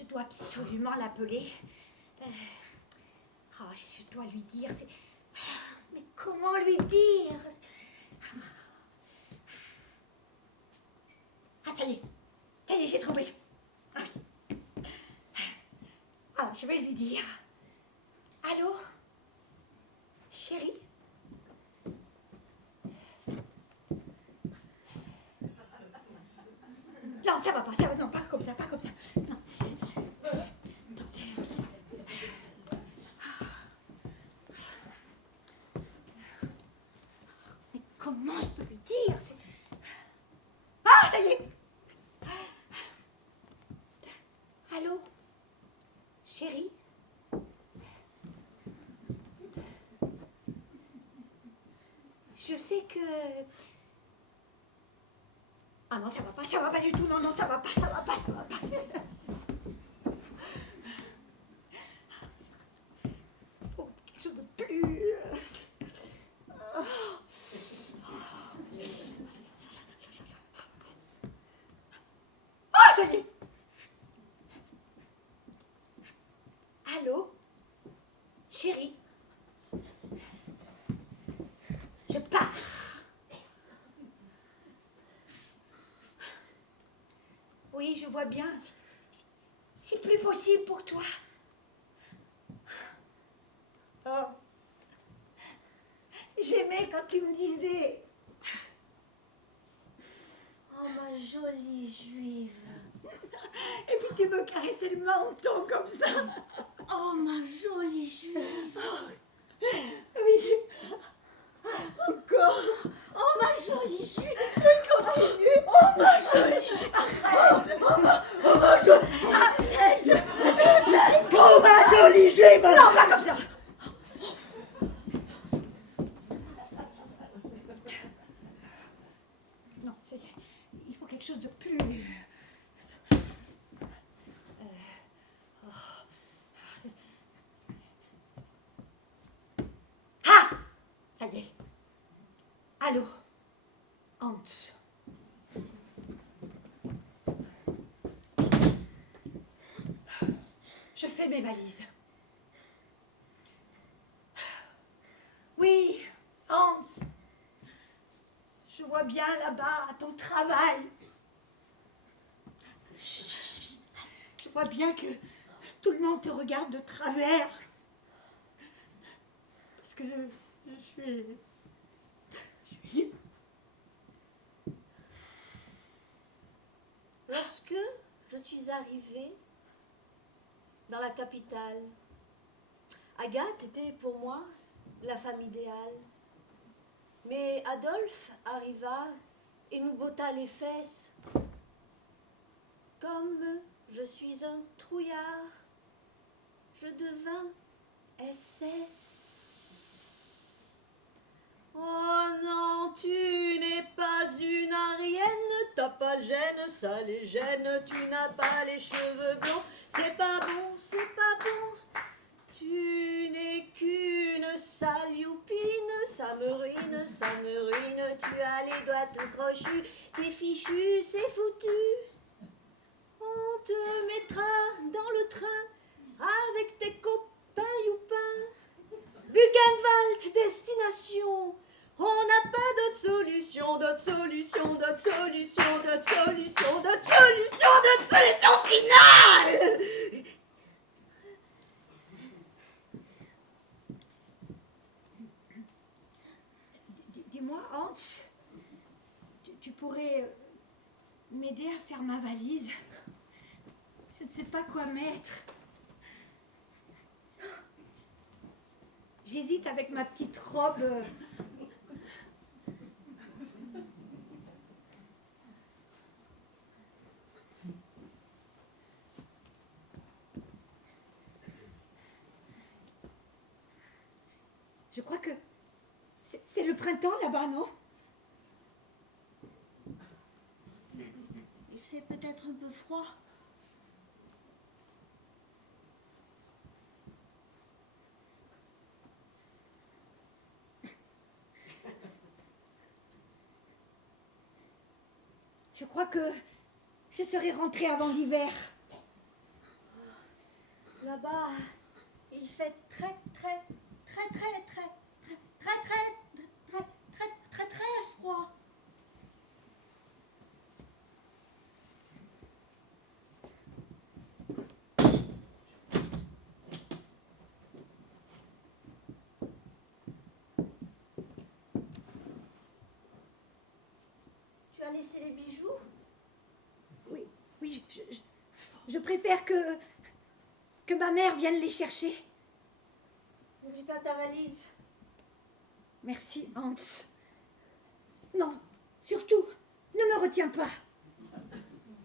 Je dois absolument l'appeler. Oh, je dois lui dire. Mais comment lui dire? Ah, ça y est, j'ai trouvé. Ah oui. Alors, je vais lui dire. Allô? Chérie? Non, ça va pas, non, pas comme ça, non. Mais comment je peux lui dire? Ah, ça y est! Allô? Chérie? Je sais que... Ah non, ça va pas du tout, non, ça va pas. Faut quelque chose de plus... Ah, ça y est! Allô? Chérie? Je pars. Oui, je vois bien. C'est plus possible pour toi. Oh. J'aimais quand tu me disais... Oh, ma jolie juive. Et puis tu me caressais le menton comme ça. Oh, ma jolie juive. Oh. Oui. Encore. Oh, ma jolie juive. Continue. Oh, ma jolie juive. Oh, ma jolie... Arrête. Oh, ma jolie juive. Non, pas comme ça. Non, il faut quelque chose de plus... Ah! Ça y est. Allô? Hans. Je fais mes valises. Oui, Hans. Je vois bien là-bas ton travail. Je vois bien que tout le monde te regarde de travers. Parce que je suis... Lorsque je suis arrivée dans la capitale, Agathe était pour moi la femme idéale. Mais Adolphe arriva et nous botta les fesses. Comme je suis un trouillard, je devins SS. Oh non, tu n'es pas une arienne, t'as pas le gène, ça les gêne, tu n'as pas les cheveux blonds, c'est pas bon, c'est pas bon. Tu n'es qu'une sale youpine, ça me ruine, tu as les doigts tout crochus, t'es fichu, c'est foutu. On te mettra dans le train avec tes copains youpins. Buchenwald, destination. On n'a pas d'autre solution finale. Dis-moi, Hans, tu pourrais m'aider à faire ma valise? Je ne sais pas quoi mettre. J'hésite avec ma petite robe. Je crois que c'est le printemps là-bas, non? Il fait peut-être un peu froid. Je crois que je serai rentrée avant l'hiver. Là-bas, il fait très froid. Tu as laissé les bijoux? Oui, oui, je préfère que ma mère vienne les chercher. N'oublie pas ta valise. Merci, Hans. Non, surtout, ne me retiens pas.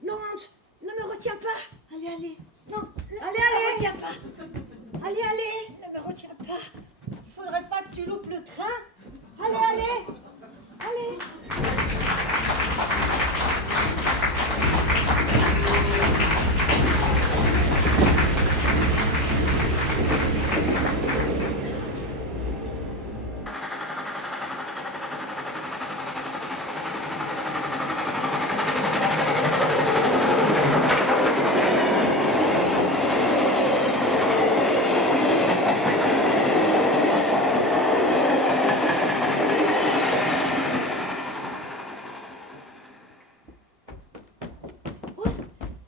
Non, Hans, ne me retiens pas. Allez, allez. Non, Allez, ne me retiens pas. Allez, allez, ne me retiens pas. Il faudrait pas que tu loupes le train. Allez, allez, allez.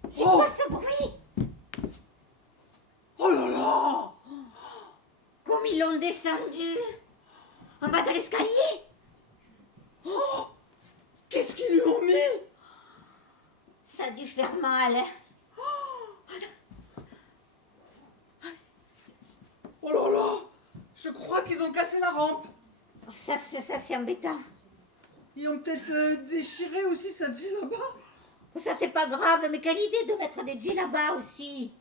C'est quoi ce bruit? Oh là là! Comme ils l'ont descendu en bas de l'escalier. Oh! Qu'est-ce qu'ils lui ont mis? Ça a dû faire mal. Hein. Oh là là! Je crois qu'ils ont cassé la rampe. Oh, ça c'est embêtant. Ils ont peut-être déchiré aussi sa djellaba. Oh, ça c'est pas grave, mais quelle idée de mettre des djellabas aussi.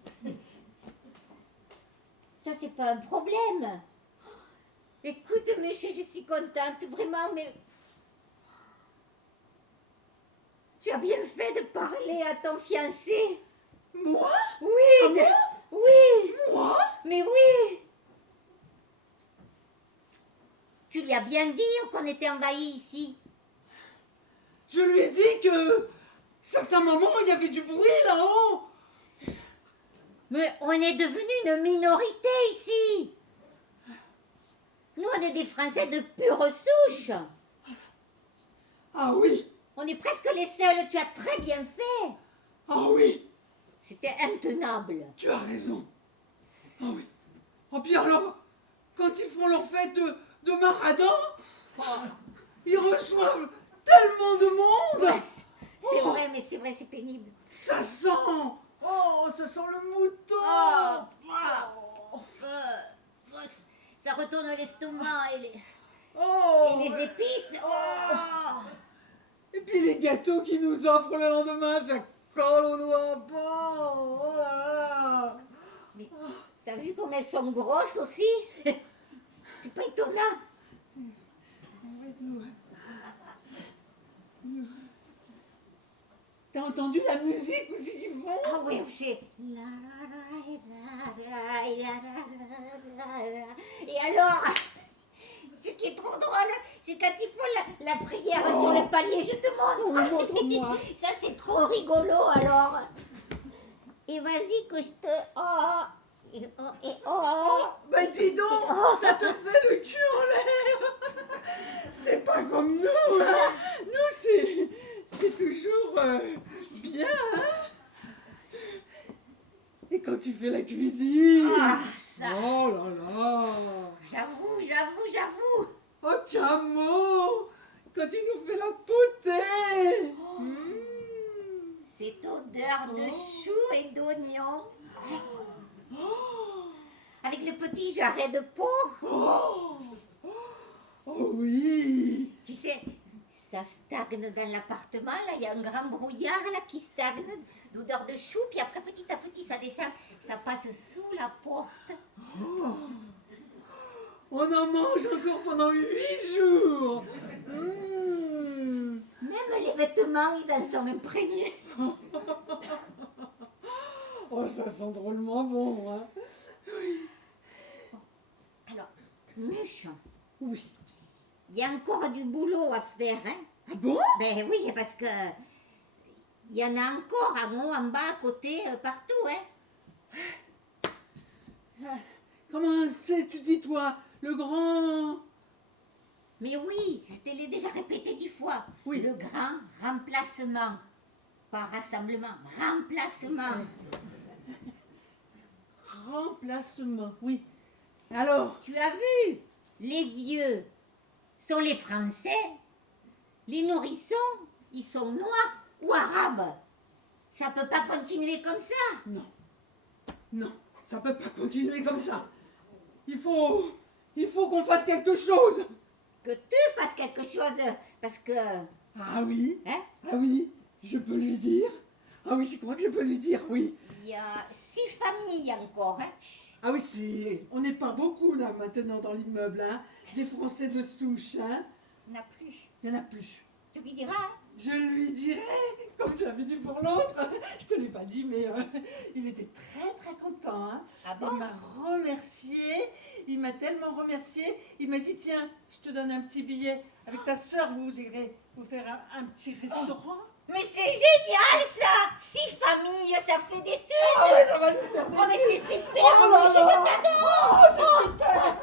Ça c'est pas un problème. Écoute, monsieur, je suis contente, vraiment, mais... Tu as bien fait de parler à ton fiancé. Moi? Oui, Ah bon? oui, Moi? mais oui. Tu lui as bien dit qu'on était envahis ici. Je lui ai dit que certains moments il y avait du bruit là-haut. Mais on est devenu une minorité ici. Nous, on est des Français de pure souche. Ah oui, On est presque les seuls, tu as très bien fait. ah oui, C'était intenable. tu as raison. Ah oui. Oh puis alors, quand ils font leur fête de Maradan, ils reçoivent tellement de monde. Ouais, c'est Oh. vrai, mais c'est vrai, c'est pénible. Ça sent. Oh, ça sent le mouton. Oh. Ça retourne l'estomac et Oh. les épices. Oh. Et puis les gâteaux qu'ils nous offrent le lendemain, ça colle aux doigts. Oh là là. Mais t'as vu comme elles sont grosses aussi? C'est pas étonnant. T'as entendu la musique aussi qu'ils font? Ah oui, c'est... Et alors, ce qui est trop drôle, c'est quand ils font la prière sur le palier. Je te montre. Montre-moi. Ça, c'est trop rigolo, alors. Et vas-y que je te... Oh. Et oh. Et oh. Oh, bah dis donc, Oh. ça te fait le cul en l'air. C'est pas comme nous, hein. Nous, c'est toujours bien, hein. Et quand tu fais la cuisine. Ah, ça. Oh là là. J'avoue. Oh, Camo, quand tu nous fais la potée. Cette odeur de choux et d'oignons. Avec le petit jarret de porc. Oh, oh oui. Tu sais, ça stagne dans l'appartement, là, il y a un grand brouillard là qui stagne, d'odeur de chou, puis après petit à petit ça descend, ça passe sous la porte. On en mange encore pendant 8 jours. Même les vêtements, ils en sont imprégnés. Oh, ça sent drôlement bon, hein. Alors, Muche, Oui. il y a encore du boulot à faire, hein. Ah bon? Ben oui, parce que il y en a encore en haut, en bas, à côté, partout, hein. Comment c'est, tu dis, toi? Le grand... Mais oui, je te l'ai déjà répété 10 fois. Oui. Le grand remplacement. Pas rassemblement, remplacement. Remplacement, oui. Alors? Tu as vu? Les vieux sont les Français. Les nourrissons, ils sont noirs ou arabes. Ça peut pas continuer comme ça. Non. Non, ça peut pas continuer comme ça. Il faut qu'on fasse quelque chose. Que tu fasses quelque chose, parce que... Ah oui? Hein? Ah oui, je peux lui dire. Ah oui, je crois que je peux lui dire, oui. Il y a 6 familles encore, hein. Ah oui, on n'est pas beaucoup là maintenant dans l'immeuble, hein. Des Français de souche, hein. Il n'y en a plus. Il n'y en a plus. Tu lui diras, hein. Je lui dirai, comme j'avais dit pour l'autre. Je te l'ai pas dit, mais il était très très content, hein. Ah bon? Il m'a remercié, il m'a tellement remercié. Il m'a dit, tiens, je te donne un petit billet. Avec ta sœur, vous irez vous faire un petit restaurant. Mais c'est génial ça! 6 familles, ça fait des thunes! Ah ouais, ça va nous faire des... Oh mais c'est super! Oh Oh, là je là. t'adore! Oh, c'est super.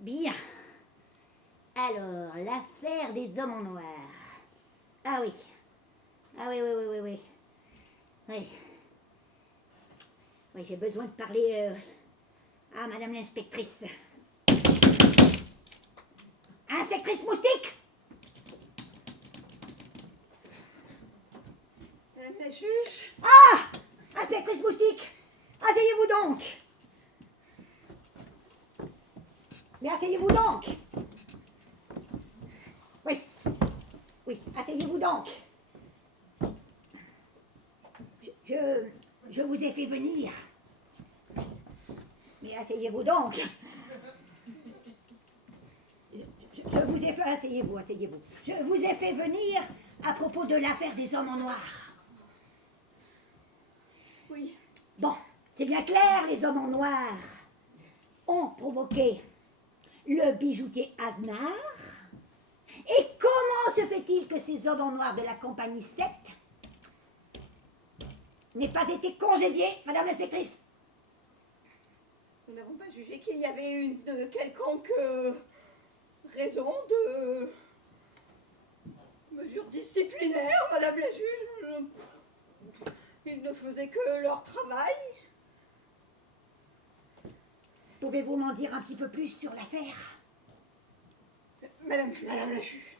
Bien. Alors, l'affaire des hommes en noir. Ah oui. Ah oui, oui, oui, oui, oui. Oui. Oui, j'ai besoin de parler à madame l'inspectrice. Inspectrice Moustique! Madame la juge, Ah! Inspectrice Moustique! Asseyez-vous donc! Mais asseyez-vous donc! Oui. Oui, asseyez-vous donc! Je vous ai fait venir. Mais asseyez-vous donc! Je vous ai fait... Asseyez-vous, asseyez-vous. Je vous ai fait venir à propos de l'affaire des hommes en noir. oui, Bon, c'est bien clair, les hommes en noir ont provoqué le bijoutier Aznar. Et comment se fait-il que ces hommes en noir de la compagnie 7 n'aient pas été congédiés, madame l'inspectrice? nous n'avons pas jugé qu'il y avait une quelconque raison de mesure disciplinaire, madame la juge. Ils ne faisaient que leur travail. Pouvez-vous m'en dire un petit peu plus sur l'affaire? Madame la juge,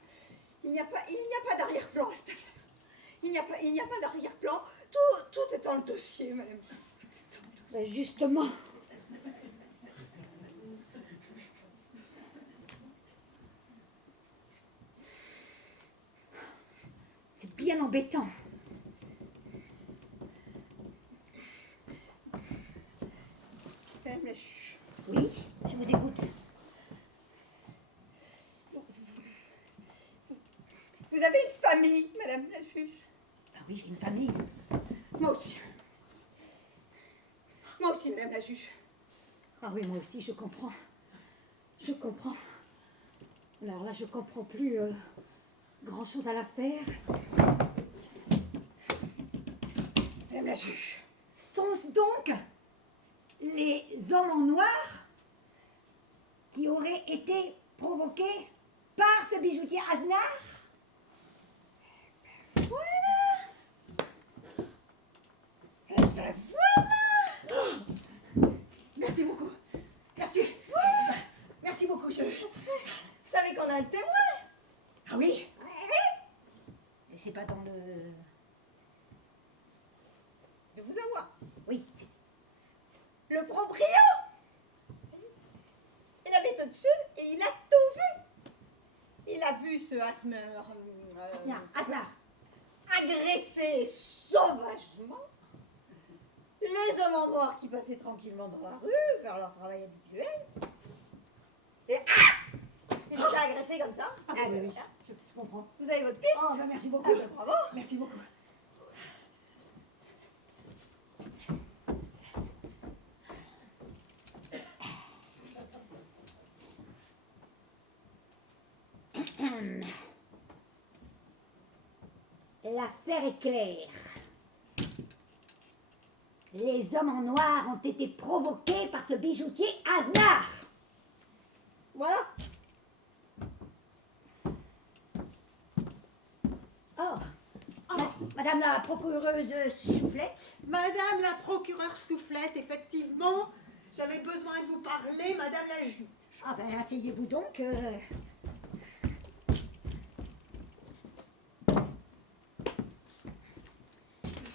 il n'y a pas d'arrière-plan à cette affaire. Il n'y a pas d'arrière-plan. Tout est dans le dossier, madame. Ben justement. C'est bien embêtant. Madame la juge, Oui, je vous écoute. vous avez une famille, madame la juge. Ah oui, j'ai une famille. Moi aussi. Moi aussi, madame la juge. Ah oui, moi aussi, je comprends. Je comprends. Alors là, je comprends plus grand-chose à l'affaire. Madame la juge. Sont-ce donc les hommes en noir qui auraient été provoqués par ce bijoutier Aznar? Eh ben voilà. Merci beaucoup. Merci. Merci beaucoup, je... Vous savez qu'on a un témoin. Ah oui? Mais c'est pas dans le... De vous avoir. Oui, Le proprio. Il habite au-dessus et il a tout vu. Il a vu ce Asmer Aznar. agresser sauvagement les hommes en noir qui passaient tranquillement dans la rue, faire leur travail habituel. Et il les a agressés comme ça. Ah oui, oui, je comprends. Vous avez votre piste. Oh, ben merci beaucoup. Ah ben bravo. Merci beaucoup. L'affaire est claire. Les hommes en noir ont été provoqués par ce bijoutier Aznar. Voilà. Oh, Madame la procureuse Soufflette. Madame la procureure Soufflette, effectivement, j'avais besoin de vous parler, madame la juge. Ah ben, asseyez-vous donc.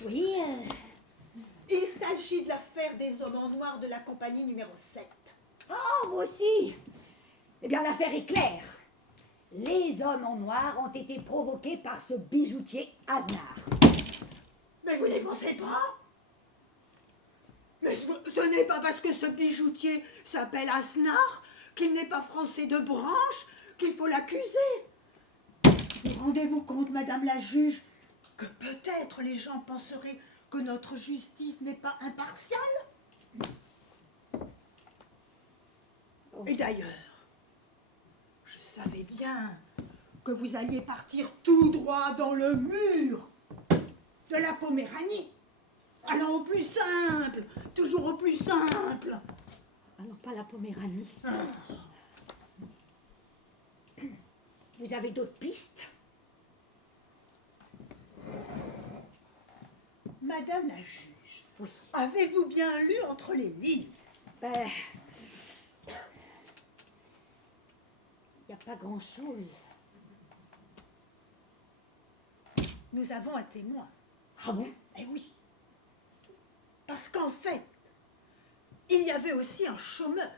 Oui, Il s'agit de l'affaire des hommes en noir de la compagnie numéro 7. Oh, vous aussi. Eh bien, l'affaire est claire. Les hommes en noir ont été provoqués par ce bijoutier Aznar. Mais vous n'y pensez pas? Mais ce n'est pas parce que ce bijoutier s'appelle Aznar qu'il n'est pas français de branche qu'il faut l'accuser. Vous rendez-vous compte, madame la juge, que peut-être les gens penseraient que notre justice n'est pas impartiale? Et d'ailleurs, je savais bien que vous alliez partir tout droit dans le mur de la Poméranie, allant au plus simple, toujours au plus simple. Alors, pas la Poméranie. Vous avez d'autres pistes? Madame la juge, Oui. avez-vous bien lu entre les lignes? Ben, il n'y a pas grand-chose. Nous avons un témoin. Ah bon? Eh oui. Parce qu'en fait, il y avait aussi un chômeur,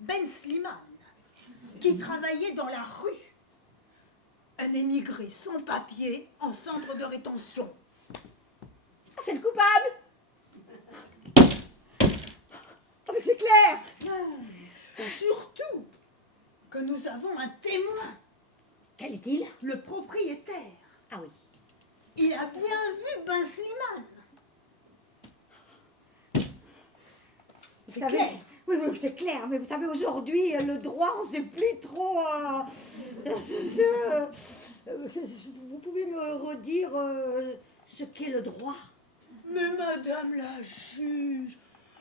Ben Slimane, qui travaillait dans la rue. Un émigré sans papier en centre de rétention. Ah, c'est le coupable! Ah, mais c'est clair! Surtout que nous avons un témoin, Quel est-il? le propriétaire. Ah oui. Il a bien vu Ben Slimane. Vous C'est savez, clair. oui, oui, c'est clair, mais vous savez, aujourd'hui, le droit, on ne sait plus trop... vous pouvez me redire ce qu'est le droit? Mais madame la juge,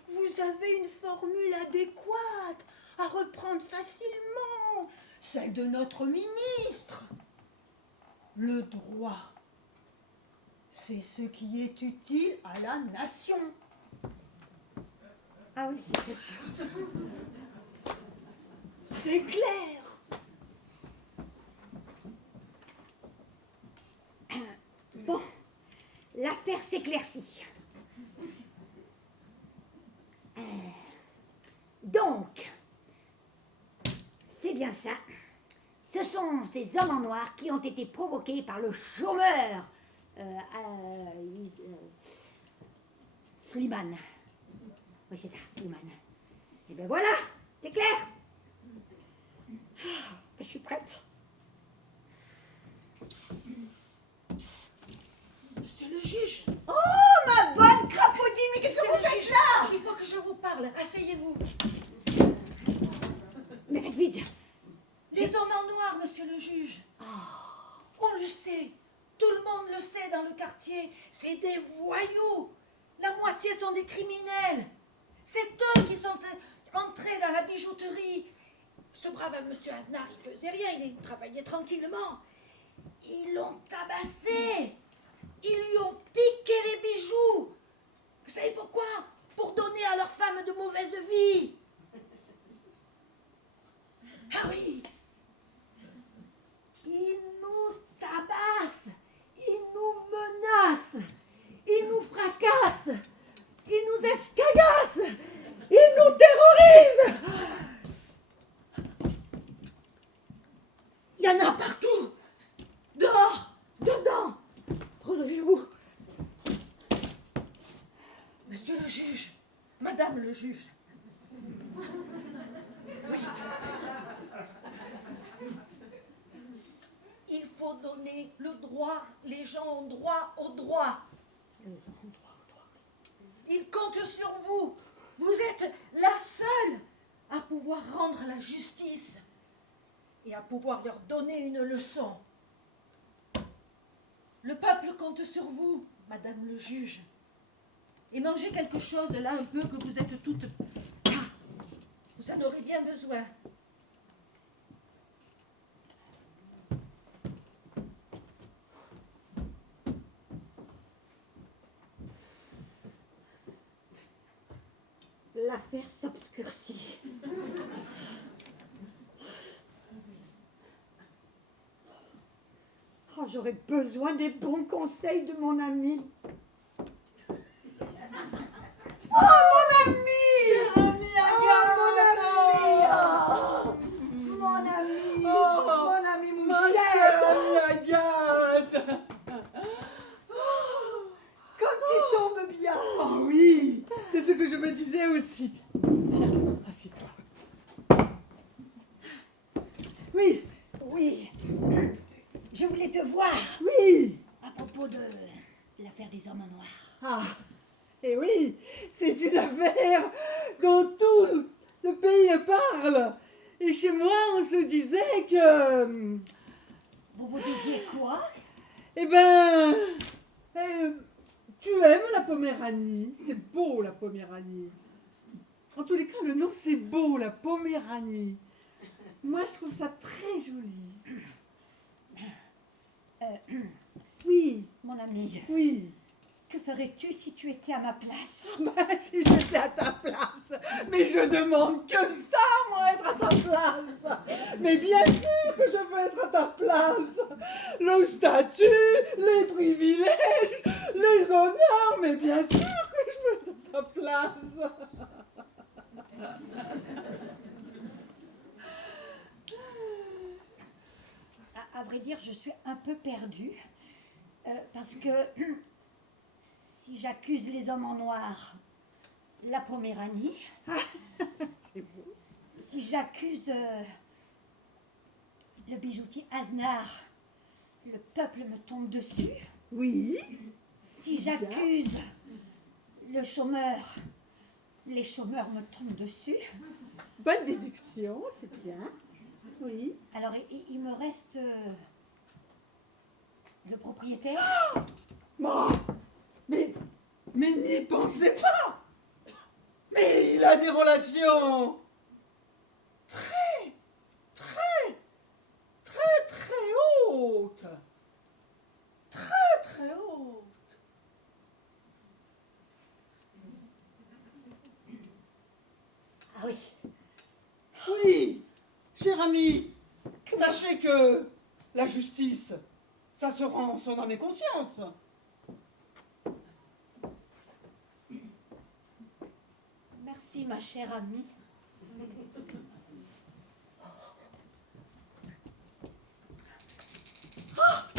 vous avez une formule adéquate à reprendre facilement, celle de notre ministre. Le droit, c'est ce qui est utile à la nation. Ah oui, c'est sûr. C'est clair. Bon, l'affaire s'éclaircit. Donc, c'est bien ça. Ce sont ces hommes en noir qui ont été provoqués par le chômeur Slimane. Oui, c'est ça, Slimane. Et ben voilà, c'est clair. Je suis prête. Monsieur le juge, Oh, ma bonne crapaudine, mais qu'est-ce que vous faites là? il faut Asseyez-vous. Mais faites vite. Les hommes en noir, monsieur le juge. On le sait. Tout le monde le sait dans le quartier. C'est des voyous. La moitié sont des criminels. C'est eux qui sont entrés dans la bijouterie. Ce brave monsieur Aznar, il faisait rien. Il travaillait tranquillement. Ils l'ont tabassé. Ils lui ont piqué les bijoux. Vous savez pourquoi? Pour donner à leurs femmes de mauvaise vie. Ah oui. Ils nous tabassent. Ils nous menacent. Ils nous fracassent. Ils nous escagassent. Ils nous terrorisent. Il y en a partout. Dehors, dedans. Relevez-vous. Monsieur le juge, madame le juge. Il faut donner le droit. Les gens ont droit au droit. Ils comptent sur vous. Vous êtes la seule à pouvoir rendre la justice et à pouvoir leur donner une leçon. Le peuple compte sur vous, madame le juge. Et mangez quelque chose là un peu, que vous êtes toutes... Vous en aurez bien besoin. L'affaire s'obscurcit. Oh, j'aurais besoin des bons conseils de mon ami. Oh, mon ami! Mon ami Mouchette! Agathe! Comme tu tombes bien! Oh oui, c'est ce que je me disais aussi. Tiens, assieds-toi. Oui, Oui, je voulais te voir oui. à propos de l'affaire des hommes en noir. Ah, et oui, c'est une affaire dont tout le pays parle. Et chez moi, on se disait que... Vous vous disiez quoi? Eh ben... tu aimes la Poméranie. C'est beau, la Poméranie. En tous les cas, le nom, c'est beau, la Poméranie. Moi, je trouve ça très joli. Oui, Mon ami, oui. que ferais-tu si tu étais à ma place? Bah, si j'étais à ta place. Mais je demande que ça, moi, être à ta place. Mais bien sûr que je veux être à ta place. Le statut, les privilèges, les honneurs, mais bien sûr que je veux être à ta place. À vrai dire, je suis un peu perdue. Parce que si j'accuse les hommes en noir, la Poméranie, C'est beau. si j'accuse le bijoutier Aznar, le peuple me tombe dessus. Oui. Si j'accuse le chômeur, les chômeurs me tombent dessus. Bonne déduction, c'est bien. Oui. Alors il me reste le propriétaire. Moi, mais n'y pensez pas. Mais il a des relations très, très, très, très hautes. Très, très hautes. Ah oui, Oui, cher ami, sachez que la justice, ça se rend en son âme et conscience. merci ma chère amie.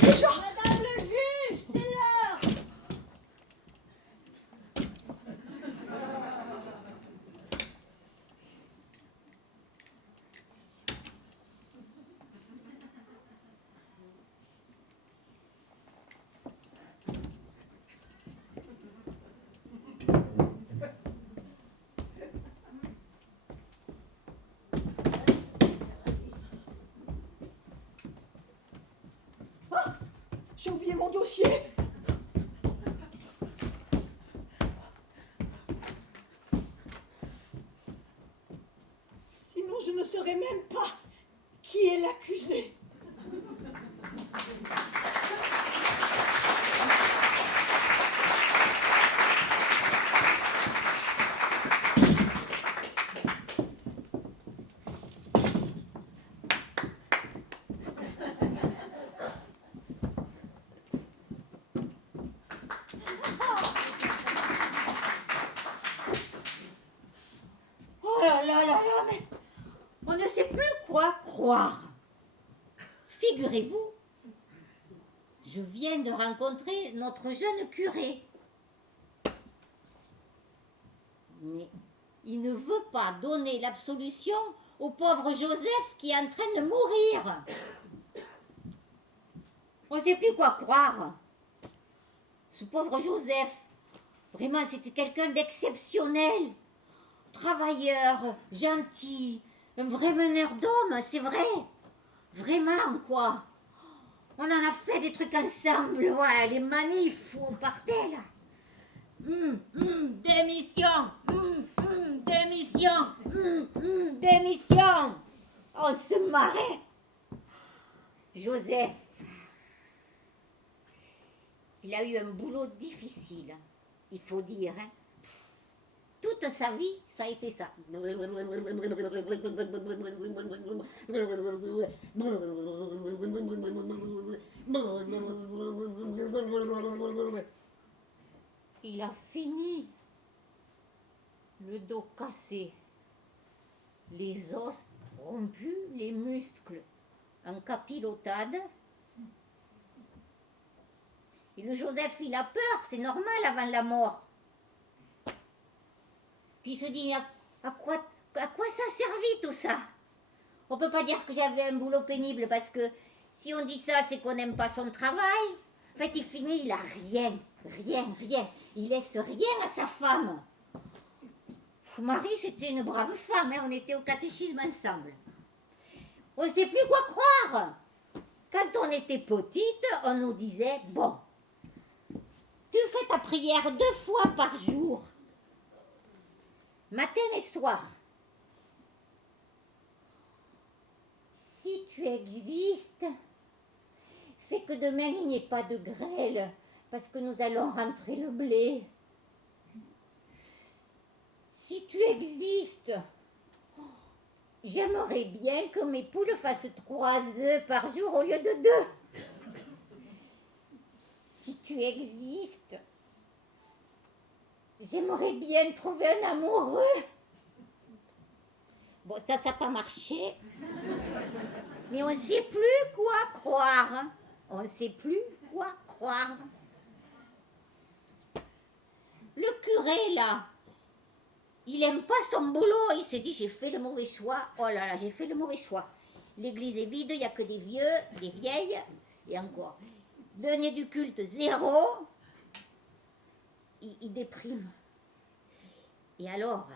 Madame le juge, c'est l'heure. dossier. Sinon, je ne saurais même pas qui est l'accusé. Oh là là là là, mais on ne sait plus quoi croire. Figurez-vous, je viens de rencontrer notre jeune curé. Mais il ne veut pas donner l'absolution au pauvre Joseph qui est en train de mourir. On ne sait plus quoi croire. Ce pauvre Joseph, vraiment, c'était quelqu'un d'exceptionnel. Travailleur, gentil, un vrai meneur d'hommes, c'est vrai. Vraiment, quoi. On en a fait des trucs ensemble, ouais, les manifs où on partait, là. Démission, démission, démission. On se marrait. Joseph, il a eu un boulot difficile, il faut dire, hein. Toute sa vie, ça a été ça. Il a fini. Le dos cassé, les os rompus, les muscles en capilotade. Et le Joseph, il a peur, c'est normal avant la mort. Puis il se dit, à quoi ça a servi tout ça? On peut pas dire que j'avais un boulot pénible parce que si on dit ça, c'est qu'on n'aime pas son travail. En fait, il finit, il a rien. Il laisse rien à sa femme. Marie, c'était une brave femme, hein, on était au catéchisme ensemble. On ne sait plus quoi croire. Quand on était petite, on nous disait, bon, tu fais ta prière 2 fois par jour. Matin et soir. Si tu existes, fais que demain il n'y ait pas de grêle, parce que nous allons rentrer le blé. Si tu existes, j'aimerais bien que mes poules fassent 3 œufs par jour au lieu de 2. Si tu existes, j'aimerais bien trouver un amoureux. Bon, ça n'a pas marché. Mais on ne sait plus quoi croire. On ne sait plus quoi croire. Le curé, là, il n'aime pas son boulot. Il s'est dit, j'ai fait le mauvais choix. Oh là là, j'ai fait le mauvais choix. L'église est vide, il n'y a que des vieux, des vieilles, et encore. Denier du culte, 0. Il déprime. Et alors,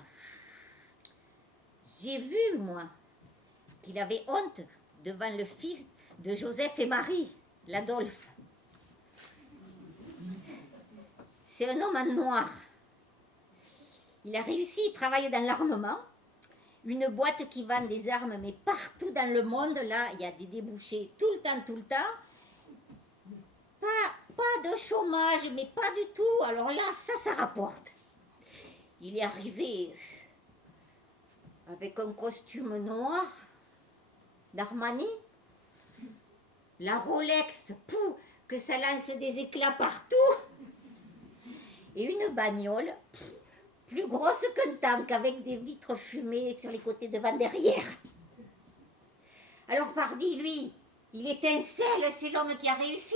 j'ai vu, moi, qu'il avait honte devant le fils de Joseph et Marie, l'Adolphe. C'est un homme en noir. Il a réussi, il travaille dans l'armement, une boîte qui vend des armes, mais partout dans le monde, là, il y a des débouchés tout le temps. Pas de chômage, mais pas du tout. Alors là, ça rapporte. Il est arrivé avec un costume noir d'Armani, la Rolex, que ça lance des éclats partout, et une bagnole plus grosse qu'un tank avec des vitres fumées sur les côtés devant derrière. Alors pardi, lui, il étincelle, c'est l'homme qui a réussi.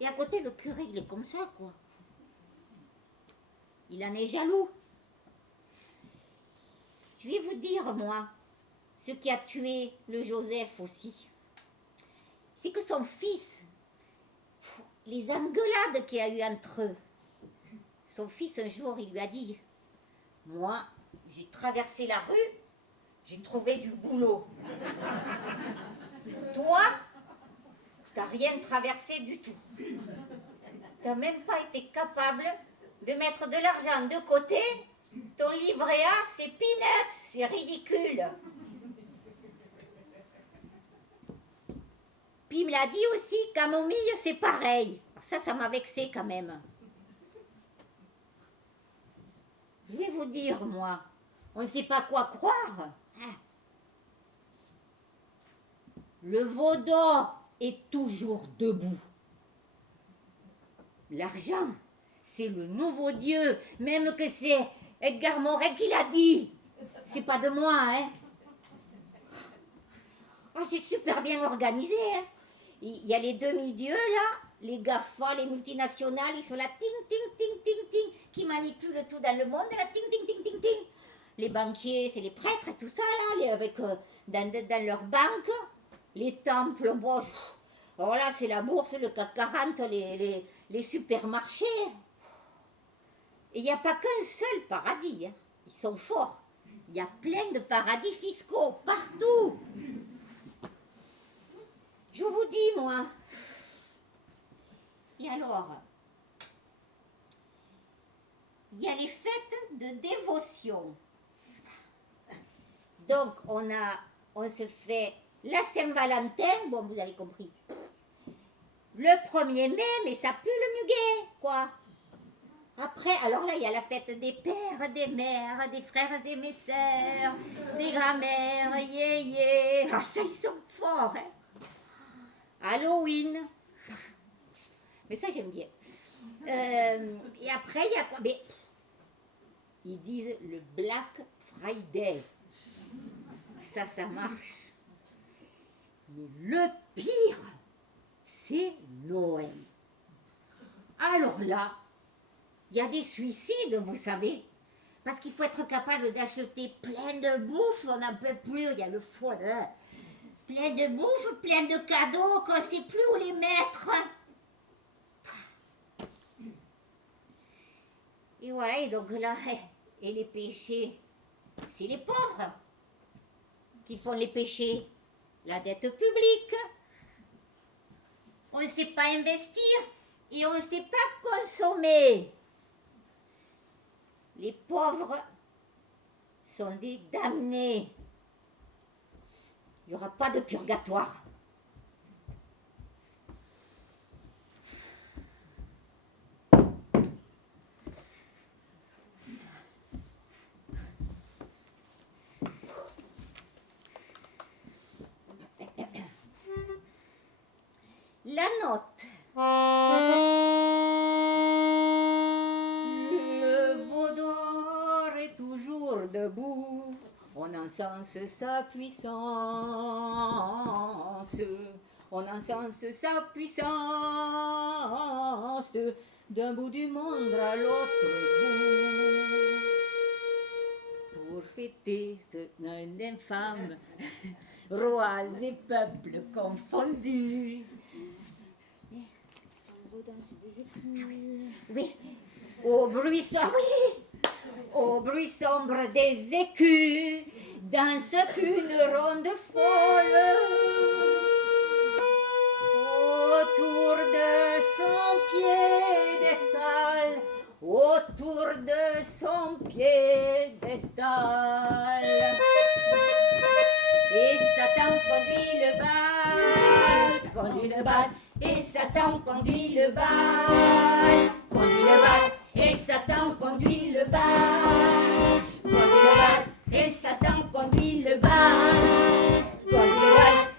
Et à côté, le curé, il est comme ça, quoi. Il en est jaloux. Je vais vous dire, moi, ce qui a tué le Joseph aussi. C'est que son fils, les engueulades qu'il y a eu entre eux, son fils, un jour, il lui a dit, moi, j'ai traversé la rue, j'ai trouvé du boulot. Toi, t'as rien traversé du tout. t'as même pas été capable de mettre de l'argent de côté. Ton livret A, c'est peanuts, c'est ridicule. Puis il me l'a dit aussi, camomille, c'est pareil. Ça m'a vexé quand même. Je vais vous dire, moi, on ne sait pas quoi croire. Le veau d'or est toujours debout. L'argent, c'est le nouveau Dieu, même que c'est Edgar Morin qui l'a dit. C'est pas de moi, hein. Oh, c'est super bien organisé, hein. Il y a les demi-dieux, là, les GAFA, les multinationales, ils sont là, ting, ting, ting, ting, ting, qui manipulent tout dans le monde, là, ting, ting, ting, ting, ting. Les banquiers, c'est les prêtres et tout ça, là, avec, dans leur banque. Les temples, bon, alors là, c'est la bourse, le CAC 40, les supermarchés. Et il n'y a pas qu'un seul paradis, hein. Ils sont forts. Il y a plein de paradis fiscaux, partout. Je vous dis, moi. Et alors, il y a les fêtes de dévotion. Donc, on se fait la Saint-Valentin, bon, vous avez compris. Le 1er mai, mais ça pue le muguet, quoi. Après, alors là, il y a la fête des pères, des mères, des frères et mes sœurs, des grands-mères, yé. Ah, ça, ils sont forts, hein. Halloween. Mais ça, j'aime bien. Et après, il y a quoi? Mais ils disent le Black Friday. Ça marche. Mais le pire, c'est Noël. Alors là, il y a des suicides, vous savez. Parce qu'il faut être capable d'acheter plein de bouffe, on n'en peut plus, il y a le foie. Plein de bouffe, plein de cadeaux, qu'on ne sait plus où les mettre. Et voilà, et donc là, et les péchés, c'est les pauvres qui font les péchés. La dette publique. On ne sait pas investir et on ne sait pas consommer. Les pauvres sont des damnés. Il n'y aura pas de purgatoire. La note. Le veau d'or est toujours debout. On encense sa puissance. On encense sa puissance d'un bout du monde à l'autre bout. Pour fêter ce Noël d'infâme, rois et peuples confondus. Oui, au bruit sombre des écus, danse une ronde folle autour de son piédestal, autour de son piédestal. Et Satan conduit le bal, et Satan conduit le bal, et Satan conduit le bal, et Satan conduit le bal,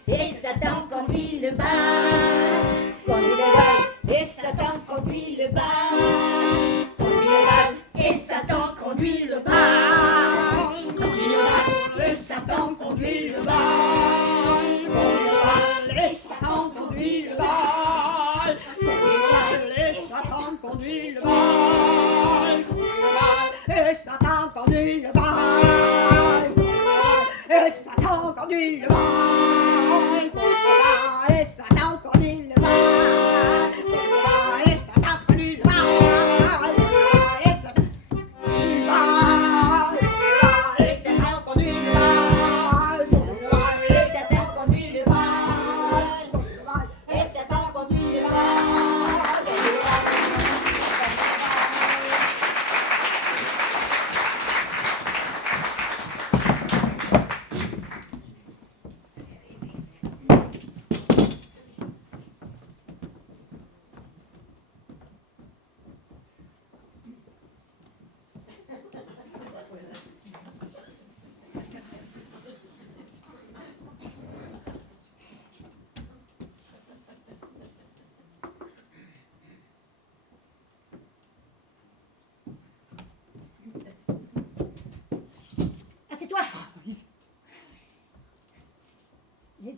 et Satan conduit le bal, et Satan conduit le bal, et Satan conduit le bal, et Satan conduit le bal, et Satan conduit le bal, et Satan conduit le bal, et Satan conduit le bal, et Satan conduit le bal, et Satan conduit le bal, et Satan conduit le bal, et Satan conduit le bal, et Satan conduit le bal, et Satan conduit le bal.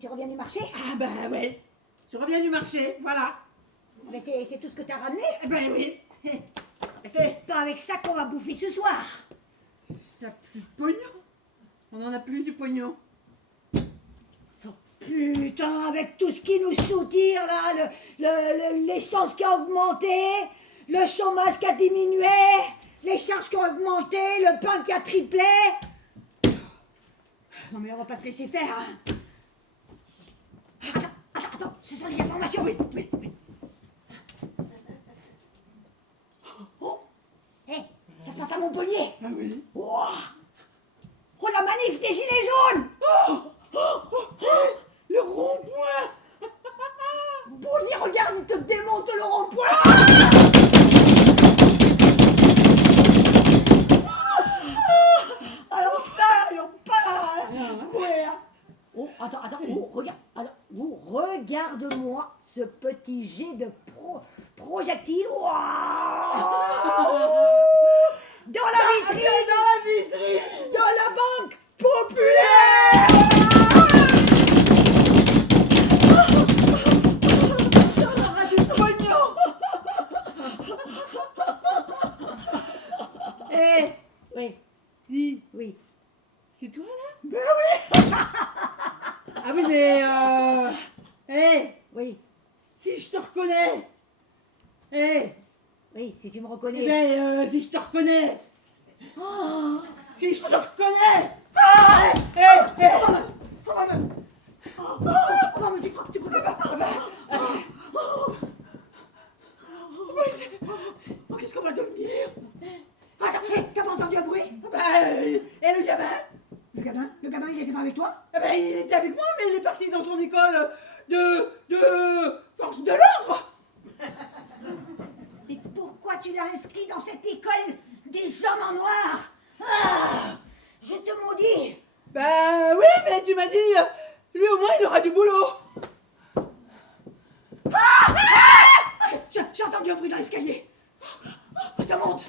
tu reviens du marché? Ah ben ouais, je reviens du marché, voilà. Ah ben, c'est tout ce que t'as ramené? Eh ben oui. C'est pas avec ça qu'on va bouffer ce soir. T'as plus de pognon. On en a plus du pognon. Oh, putain, avec tout ce qui nous soutire là, l'essence qui a augmenté, le chômage qui a diminué, les charges qui ont augmenté, le pain qui a triplé. Non mais on va pas se laisser faire. Hein. Attends, ce sont les informations. Oui. Oh, hé, ça se passe à Montpellier. Ah oui. Ouah. Oh, la manif des gilets jaunes. Le rond-point. Bouli, regarde, il te démonte le rond-point. Alors ça, on part. Ouais. Oh, attends, oh, regarde, regarde-moi ce petit jet de projectile. Dans la vitrine de la Banque Populaire. Ça aura du pognon. Oui. C'est toi là? Ben oui. Ah oui mais Oui. si je te reconnais. Oui, si tu me reconnais. Eh ben si je te reconnais. Oh. Si je te reconnais. Non, mais tu crois pas. Oh, qu'est-ce qu'on va devenir? Attends, t'as pas entendu un bruit? Et le gamin? Le gamin, il était pas avec toi? Eh ben, il était avec moi, mais il est parti dans son école de force de l'ordre. Mais pourquoi tu l'as inscrit dans cette école des hommes en noir? Ah, je te maudis. Ben oui, mais tu m'as dit, lui au moins il aura du boulot. J'ai entendu un bruit dans l'escalier. Oh, ça monte.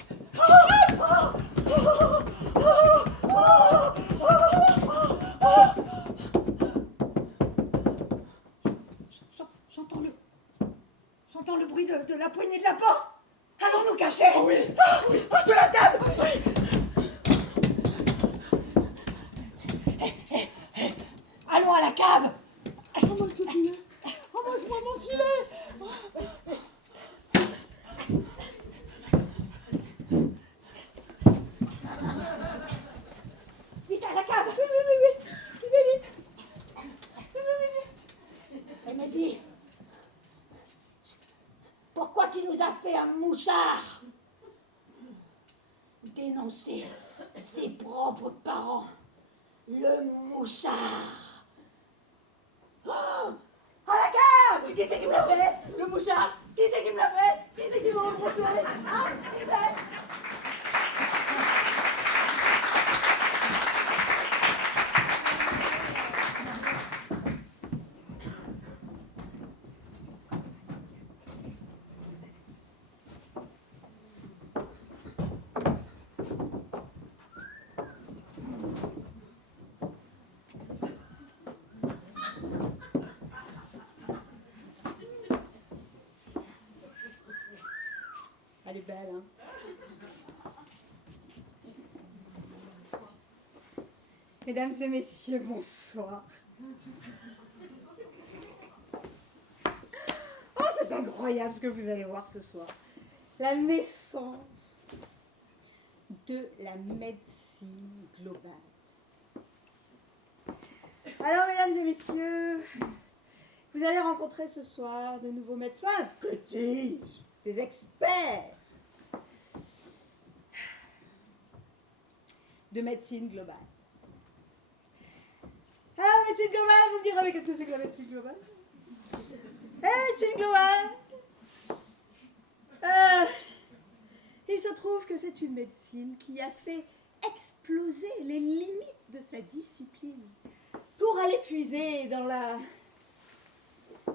J'entends le bruit de la poignée de la porte. Allons nous cacher. Oh oui. De la table. Allons à la cave. Oh, moi je veux filer. Oh, moi je vois mon filet. Vite à la cave. Oui. Elle m'a dit, pourquoi tu nous as fait un mouchard? Dénoncer ses propres parents. Le mouchard. Oh, à la cave. Qui c'est qui me l'a fait? Le mouchard? Qui c'est qui me l'a fait? Qui c'est qui m'a remonté? Hein? Qui c'est? Elle est belle, hein? Mesdames et messieurs, bonsoir. Oh, c'est incroyable ce que vous allez voir ce soir. La naissance de la médecine globale. Alors, mesdames et messieurs, vous allez rencontrer ce soir de nouveaux médecins, que dis-je, des experts de médecine globale. Alors, médecine globale, vous me direz, mais qu'est-ce que c'est que la médecine globale? Médecine globale, il se trouve que c'est une médecine qui a fait exploser les limites de sa discipline pour aller puiser dans la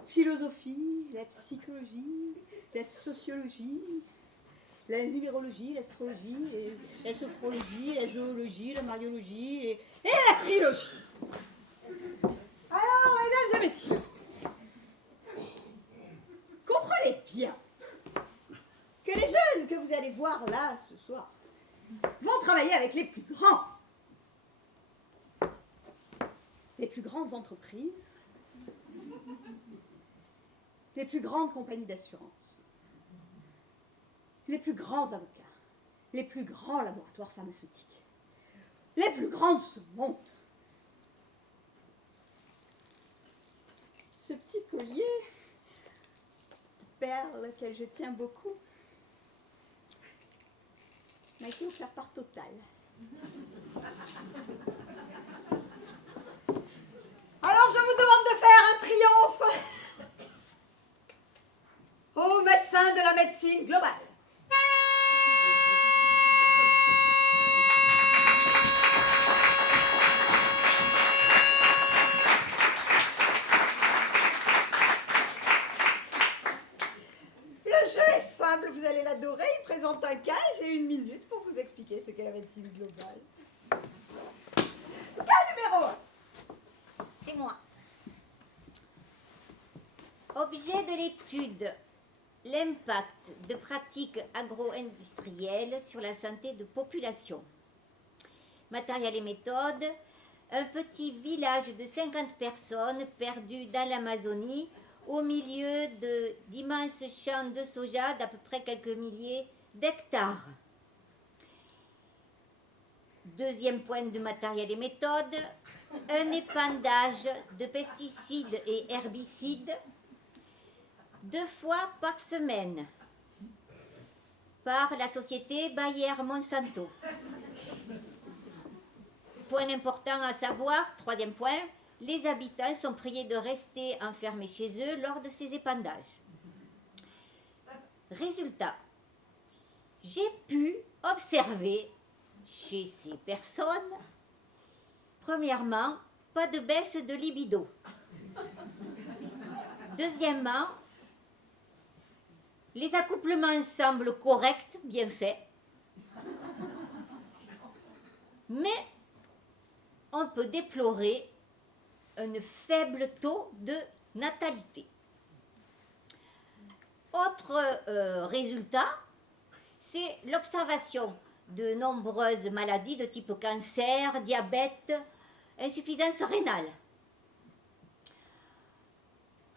philosophie, la psychologie, la sociologie, la numérologie, l'astrologie, la sophrologie, la zoologie, la mariologie et la trilogie. Alors, mesdames et vous allez voir là ce soir vont travailler avec les plus grands. Les plus grandes entreprises, les plus grandes compagnies d'assurance, les plus grands avocats, les plus grands laboratoires pharmaceutiques, les plus grands de ce monde. Ce petit collier de perles auquel je tiens beaucoup m'a été offert par Total. Alors je vous demande de faire un triomphe aux médecins de la médecine globale. Le jeu est simple, vous allez l'adorer. Il présente un cas et j'ai 1 minute pour vous expliquer ce qu'est la médecine globale. Cas numéro 1. C'est moi. Objet de l'étude, l'impact de pratiques agro-industrielles sur la santé de population. Matériel et méthode, un petit village de 50 personnes perdu dans l'Amazonie au milieu d'immenses champs de soja d'à peu près quelques milliers d'hectares. Deuxième point de matériel et méthode, un épandage de pesticides et herbicides 2 fois par semaine par la société Bayer Monsanto. Point important à savoir, 3e point, les habitants sont priés de rester enfermés chez eux lors de ces épandages. Résultat, j'ai pu observer chez ces personnes, premièrement, pas de baisse de libido. Deuxièmement, les accouplements semblent corrects, bien faits. Mais on peut déplorer un faible taux de natalité. Autre résultat, c'est l'observation de nombreuses maladies de type cancer, diabète, insuffisance rénale.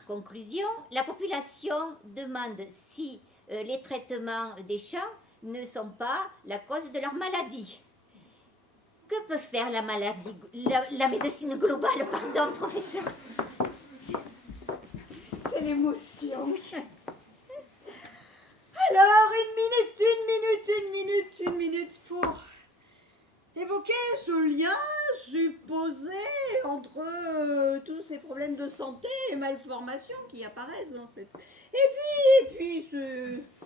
Conclusion, la population demande si les traitements des champs ne sont pas la cause de leur maladie. Que peut faire la médecine globale, pardon, professeur? C'est l'émotion. Alors, 1 minute pour évoquer ce lien supposé entre tous ces problèmes de santé et malformations qui apparaissent dans cette... Et puis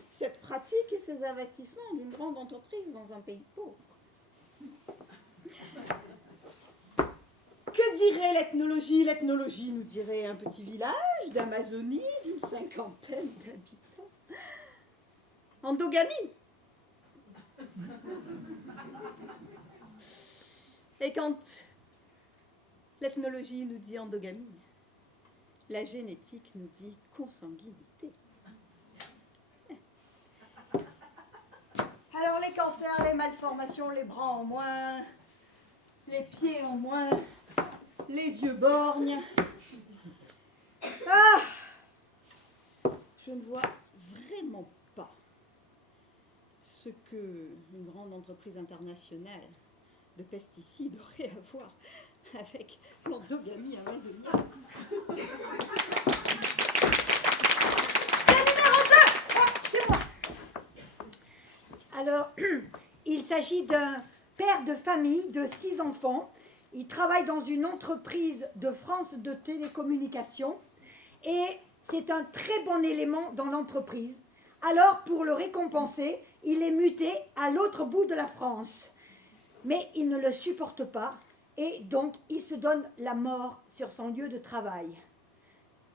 cette pratique et ces investissements d'une grande entreprise dans un pays pauvre. Que dirait l'ethnologie? L'ethnologie nous dirait un petit village d'Amazonie d'une 50aine d'habitants. Endogamie. Et quand l'ethnologie nous dit endogamie, la génétique nous dit consanguinité. Alors les cancers, les malformations, les bras en moins, les pieds en moins, les yeux borgnes. Ah! Je ne vois vraiment pas ce que une grande entreprise internationale de pesticides aurait à voir avec l'endogamie amazonienne. Numéro 2, c'est moi. Alors, il s'agit d'un père de famille de 6 enfants. Il travaille dans une entreprise de France de télécommunications et c'est un très bon élément dans l'entreprise. Alors, pour le récompenser, il est muté à l'autre bout de la France. Mais il ne le supporte pas et donc il se donne la mort sur son lieu de travail.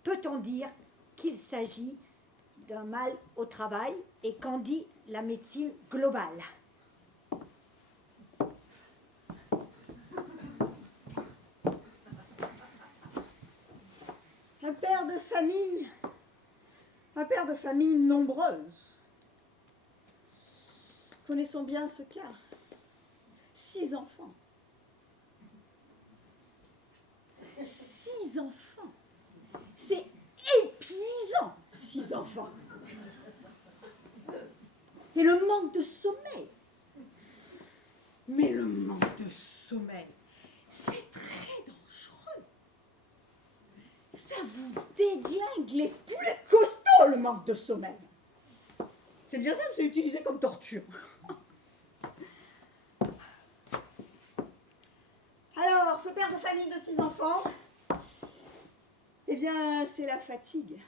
Peut-on dire qu'il s'agit d'un mal au travail et qu'en dit la médecine globale? Un père de famille nombreuse. Connaissons bien ce cas. 6 enfants. 6 enfants. C'est épuisant, 6 enfants. Et le manque de sommeil. Mais le manque de sommeil, c'est très dangereux. Ça vous déglingue les plus costauds, le manque de sommeil. C'est bien ça que c'est utilisé comme torture. Alors, ce père de famille de 6 enfants, eh bien, c'est la fatigue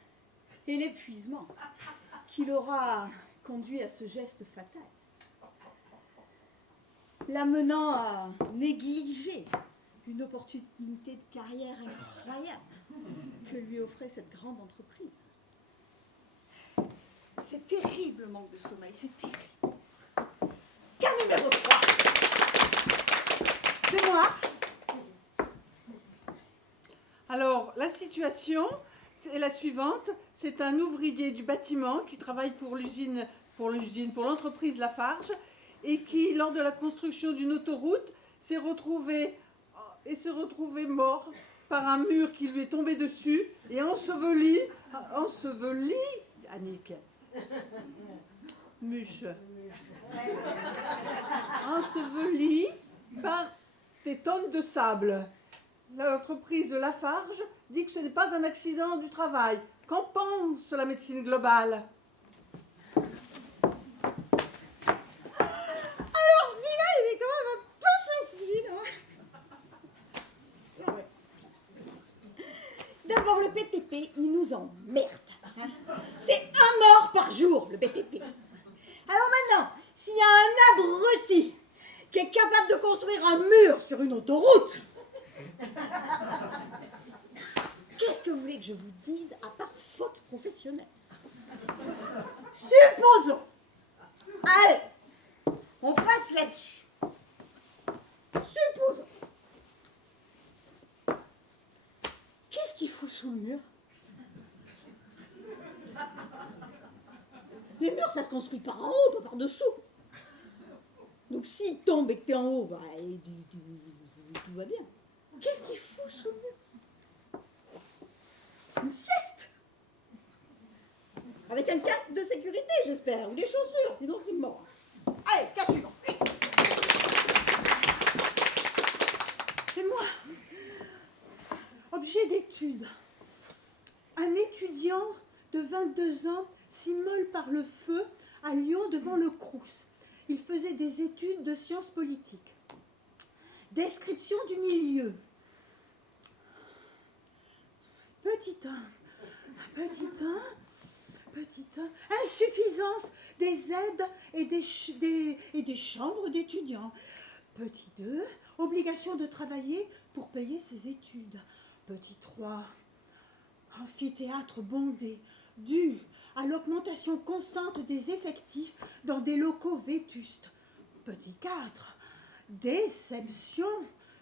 et l'épuisement qui l'aura conduit à ce geste fatal, l'amenant à négliger une opportunité de carrière incroyable que lui offrait cette grande entreprise. C'est terrible le manque de sommeil, c'est terrible. Cas numéro 3. C'est moi. Alors, la situation est la suivante. C'est un ouvrier du bâtiment qui travaille pour l'entreprise Lafarge, et qui, lors de la construction d'une autoroute, s'est retrouvé mort par un mur qui lui est tombé dessus et enseveli, Annick, Muche, enseveli par des tonnes de sable. L'entreprise Lafarge dit que ce n'est pas un accident du travail. Qu'en pense la médecine globale? Alors celui-là, il est quand même un peu facile. Hein. D'abord, le BTP, il nous emmerde. Hein. C'est un mort par jour, le BTP. Alors maintenant, s'il y a un abruti qui est capable de construire un mur sur une autoroute, qu'est-ce que vous voulez que je vous dise à part faute professionnelle? Supposons. Allez, on passe là-dessus. Supposons. Qu'est-ce qu'il fout sous le mur? Les murs, ça se construit par en haut, pas par dessous. Donc s'il tombe et que t'es en haut, bah, tout va bien. Qu'est-ce qu'il fout sous le mur? Une sieste. Avec un casque de sécurité, j'espère, ou des chaussures, sinon c'est mort. Allez, cas suivant. C'est moi. Objet d'étude. Un étudiant de 22 ans s'immole par le feu à Lyon devant le Crous. Il faisait des études de sciences politiques. Description du milieu. Petit 1, insuffisance des aides et des chambres d'étudiants. Petit 2, obligation de travailler pour payer ses études. Petit 3, amphithéâtre bondé, dû à l'augmentation constante des effectifs dans des locaux vétustes. Petit 4, déception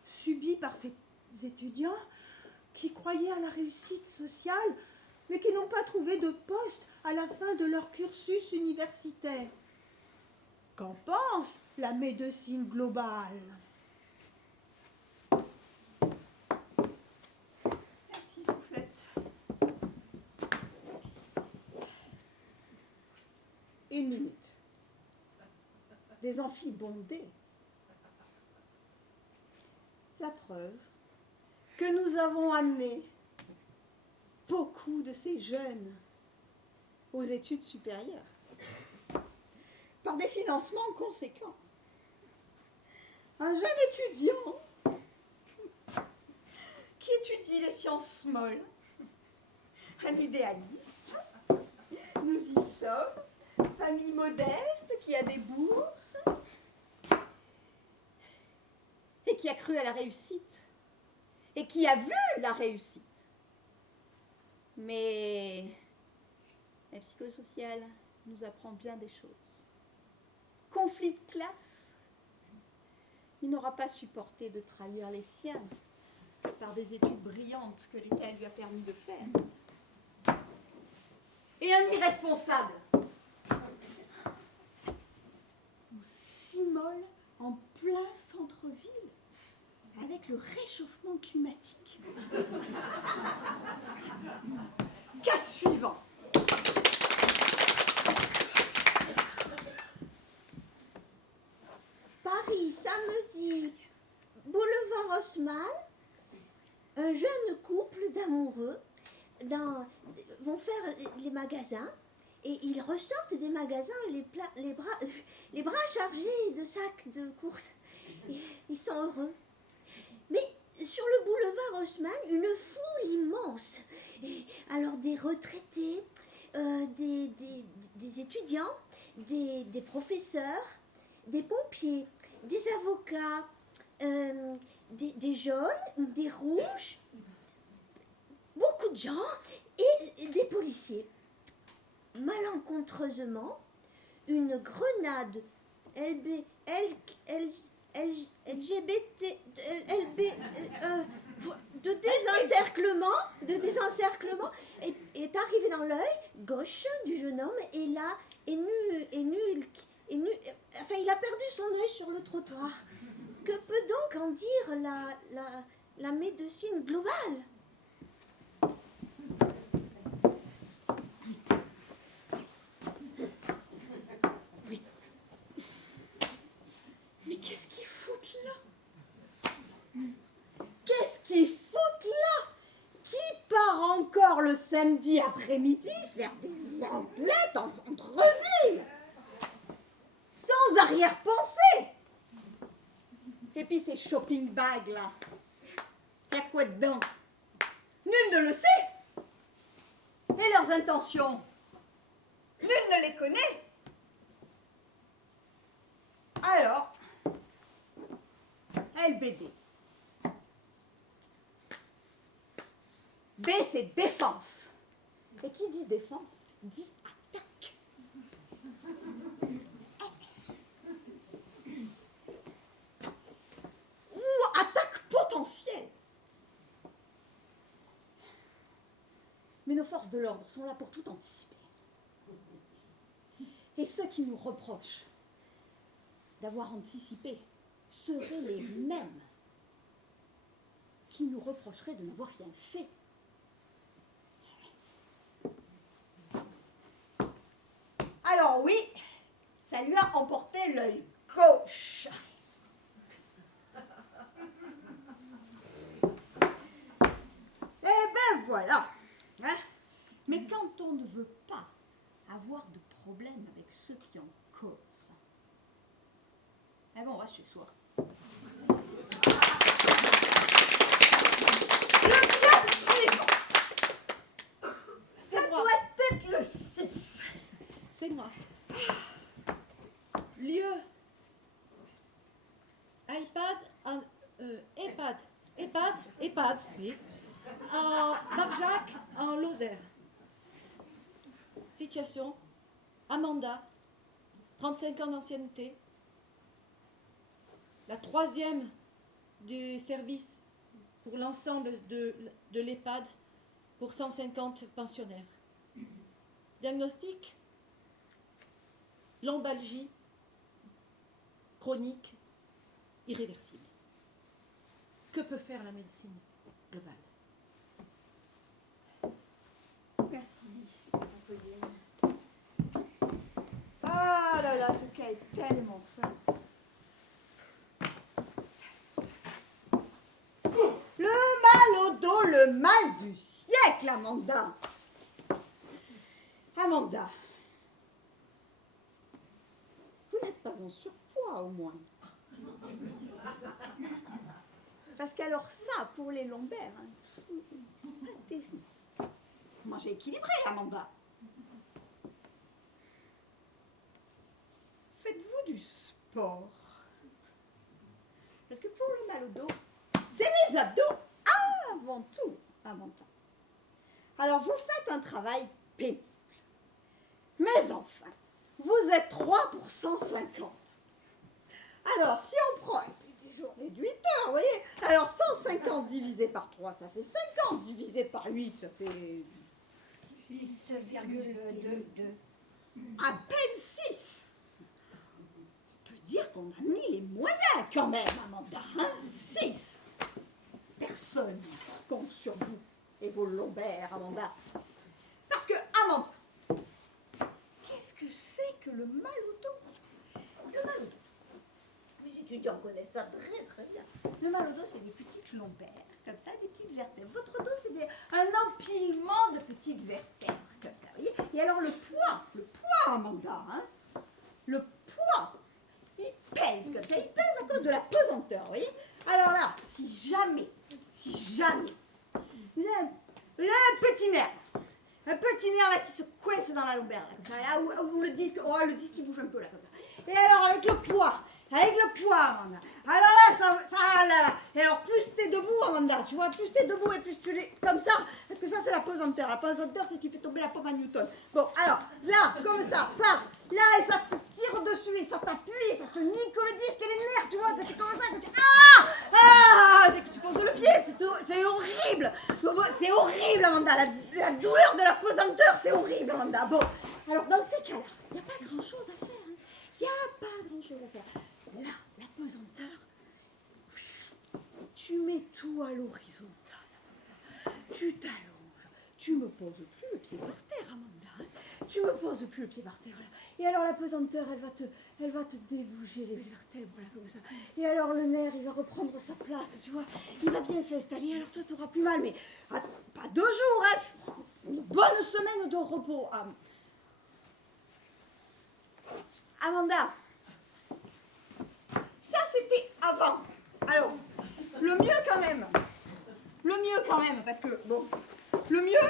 subie par ces étudiants qui croyaient à la réussite sociale, mais qui n'ont pas trouvé de poste à la fin de leur cursus universitaire. Qu'en pense la médecine globale? Merci, soufflette. 1 minute. Des amphis bondés. La preuve que nous avons amené beaucoup de ces jeunes aux études supérieures par des financements conséquents. Un jeune étudiant qui étudie les sciences molles, un idéaliste, nous y sommes, famille modeste qui a des bourses et qui a cru à la réussite et qui a vu la réussite. Mais la psychosociale nous apprend bien des choses. Conflit de classe, il n'aura pas supporté de trahir les siens par des études brillantes que l'État lui a permis de faire. Et un irresponsable. Nous molle en plein centre-ville avec le réchauffement climatique. Cas suivant. Paris, samedi, boulevard Haussmann, un jeune couple d'amoureux vont faire les magasins et ils ressortent des magasins les bras chargés de sacs de courses. Ils sont heureux. Mais sur le boulevard Haussmann, une foule immense. Et alors des retraités, des étudiants, des professeurs, des pompiers, des avocats, des jaunes, des rouges, beaucoup de gens et des policiers. Malencontreusement, une grenade LGBT de désencerclement est arrivée dans l'œil gauche du jeune homme et là enfin il a perdu son œil sur le trottoir. Que peut donc en dire la médecine globale? Mais qu'est-ce qu'ils foutent là? Qu'est-ce qu'ils foutent là? Qui part encore le samedi après-midi faire des emplettes en centre-ville? Sans arrière-pensée. Et puis ces shopping bags là, y a quoi dedans? Nul ne le sait. Et leurs intentions, nul ne les connaît. Alors, LBD. B, c'est défense. Et qui dit défense, dit attaque. Ou attaque potentielle. Mais nos forces de l'ordre sont là pour tout anticiper. Et ceux qui nous reprochent d'avoir anticipé seraient les mêmes qui nous reprocheraient de n'avoir rien fait. Alors oui, ça lui a emporté l'œil gauche. Eh ben voilà. Hein? Mais quand on ne veut pas avoir de problème avec ceux qui en causent, eh ben on va chez soi. Le cas suivant. Ça doit être le 6. C'est moi. Lieu. EHPAD. Oui. En Barjac, en Lozère. Situation. Amanda, 35 ans d'ancienneté. La 3e du service pour l'ensemble de l'EHPAD pour 150 pensionnaires. Diagnostic, lombalgie chronique irréversible. Que peut faire la médecine globale? Merci, Cousine. Ah là là, ce cas est tellement simple. Le mal au dos, le mal du siècle, Amanda. Amanda, vous n'êtes pas en surpoids au moins. Parce qu'alors ça, pour les lombaires, hein, c'est pas terrible. Mangez équilibré, Amanda. Faites-vous du sport. Parce que pour le mal au dos, c'est les abdos avant tout, Amanda. Alors vous faites un travail pénible. Mais enfin, vous êtes 3 pour 150. Alors si on prend des journées de 8 heures, vous voyez, alors 150 divisé par 3, ça fait 50, divisé par 8, ça fait 6,2. À peine 6. On peut dire dire qu'on a mis les moyens quand même, Amanda. Hein? 6. Personne ne compte sur vous et vos lombaires, Amanda. Parce que, Amanda, qu'est-ce que c'est que le mal au dos? Le mal au dos. Les étudiants connaissent ça très très bien. Le mal au dos, c'est des petites lombaires, comme ça, des petites vertèbres. Votre dos, c'est un empilement de petites vertèbres, comme ça, vous voyez. Et alors le poids, Amanda, hein, le poids, il pèse comme ça, il pèse à cause de la pesanteur, vous voyez. Alors là, si jamais, vous avez un petit nerf là qui se coince dans la lombaire, là, comme ça, là, où le disque il bouge un peu là, comme ça. Et alors avec le poids, Amanda. Alors là, et alors plus t'es debout, Amanda, tu vois, plus t'es debout et plus tu l'es comme ça, parce que ça c'est la pesanteur. La pesanteur, c'est que tu fais tomber la pompe à Newton. Bon, alors là, comme ça, paf, là, et ça te tire dessus, et ça t'appuie, et ça te nique le disque et les nerfs, tu vois, que t'es comme ça, que tu... dès que tu poses le pied, c'est horrible. C'est horrible, Amanda, la douleur de la pesanteur, c'est horrible, Amanda. Bon, alors dans ces cas-là, il n'y a pas grand-chose à faire, hein. Il n'y a pas grand-chose à faire. Là, la pesanteur, tu mets tout à l'horizontale. Tu t'allonges. Tu me poses plus le pied par terre, Amanda. Tu me poses plus le pied par terre, là. Et alors la pesanteur, elle va te débouger les vertèbres, là, comme ça. Et alors le nerf, il va reprendre sa place, tu vois. Il va bien s'installer, alors toi, tu auras plus mal. Mais pas 2 jours, hein. Tu prends une bonne semaine de repos. Amanda, ça c'était avant. Alors, le mieux quand même, parce que, bon, le mieux,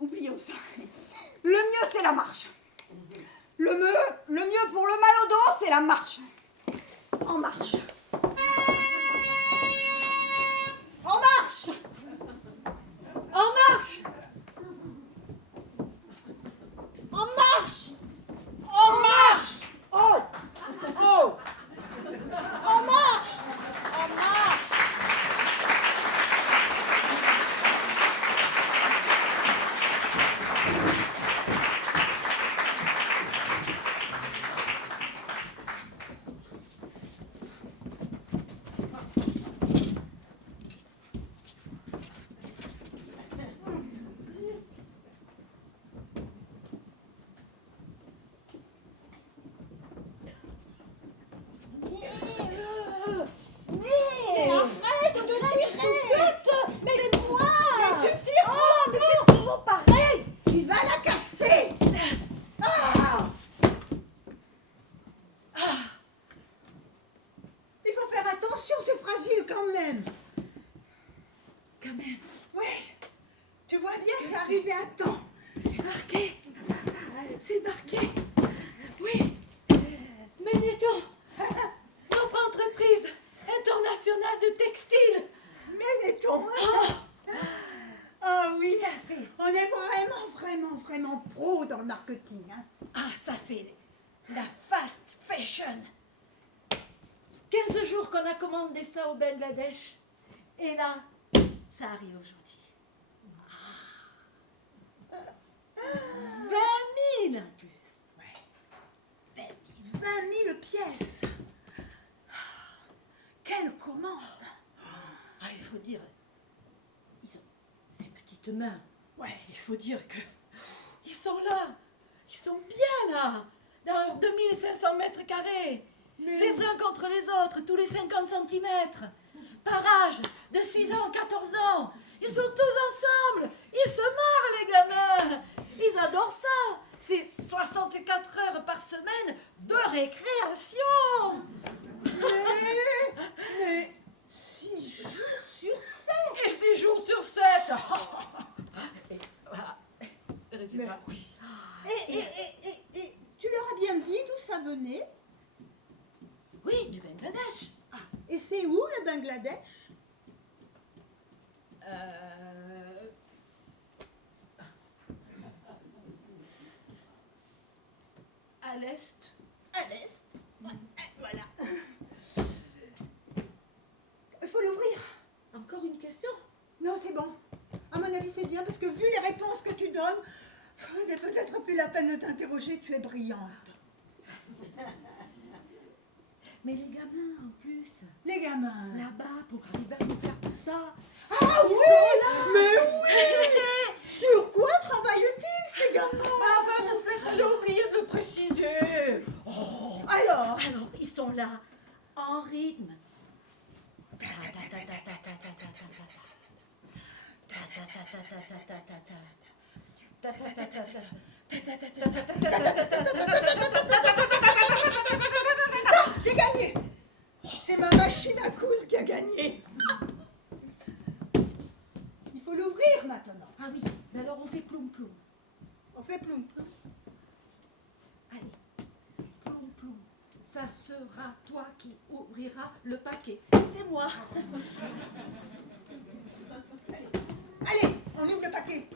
oublions ça, le mieux c'est la marche. Le mieux pour le mal au dos, c'est la marche. En marche. En marche. En marche! En marche. En marche! Oh! Oh! En marche. En marche. Mais arrête de tirer. C'est moi! Mais tu tires Oh, mais c'est toujours pareil! Tu vas la casser. Ah. Il faut faire attention, c'est fragile quand même. Quand même. Oui. Tu vois bien, que c'est arrivé à temps. C'est marqué. C'est marqué. Oui. Magnéto. Notre entreprise internationale de textile. Ménéton. Ah oui, on est vraiment pro dans le marketing. Hein. Ah, ça c'est la fast fashion. 15 jours qu'on a commandé ça au Bangladesh. Et là, ça arrive aujourd'hui. 20 000 en plus. Ouais. 20 000. 20 000 pièces. Quelle commande. Ah, il faut dire, ils ont ces petites mains. Ouais, il faut dire que ils sont là, ils sont bien là, dans leurs 2500 mètres carrés, les uns contre les autres, tous les 50 centimètres, par âge, de 6 ans, 14 ans. Ils sont tous ensemble, ils se marrent les gamins, ils adorent ça. C'est 64 heures par semaine de récréation. Mais 6 jours sur 7. Et 6 jours sur 7. Et voilà. Le résultat. Et tu leur as bien dit d'où ça venait? Oui, du Bangladesh. Et c'est où le Bangladesh? À l'est. À l'est. Voilà. Il faut l'ouvrir. Encore une question? Non, c'est bon. À mon avis, c'est bien parce que vu les réponses que tu donnes, il n'est peut-être plus la peine de t'interroger, tu es brillante. Mais les gamins en plus, Les gamins. là-bas, pour arriver à nous faire tout ça. Ah oui, mais oui. Sur quoi travaillent-ils ces gamins? Enfin, Soufflette, elle a oublié de le préciser. Alors, Ils sont là, en rythme. j'ai gagné. C'est ma machine à coudre qui a gagné. Il faut l'ouvrir maintenant. Ah oui, mais alors on fait ploum ploum. On fait ploum ploum. Allez, ploum ploum. Ça sera toi qui ouvriras le paquet. C'est moi. Allez, on ouvre le paquet.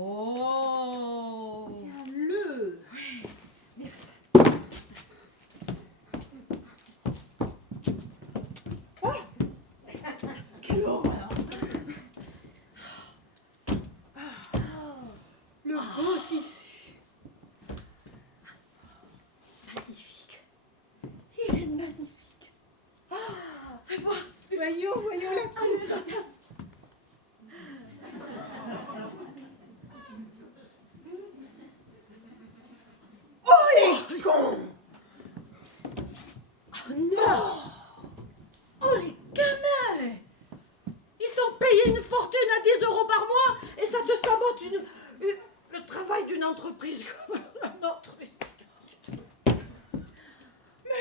Oh. Tiens-le. Oh, quelle horreur. Le beau tissu. Magnifique. Il est magnifique. Fais voir. Voyons la couleur. Oh les cons! Oh non. Oh les gamins. Ils sont payés une fortune à 10 € par mois et ça te sabote le travail d'une entreprise comme la nôtre. Mais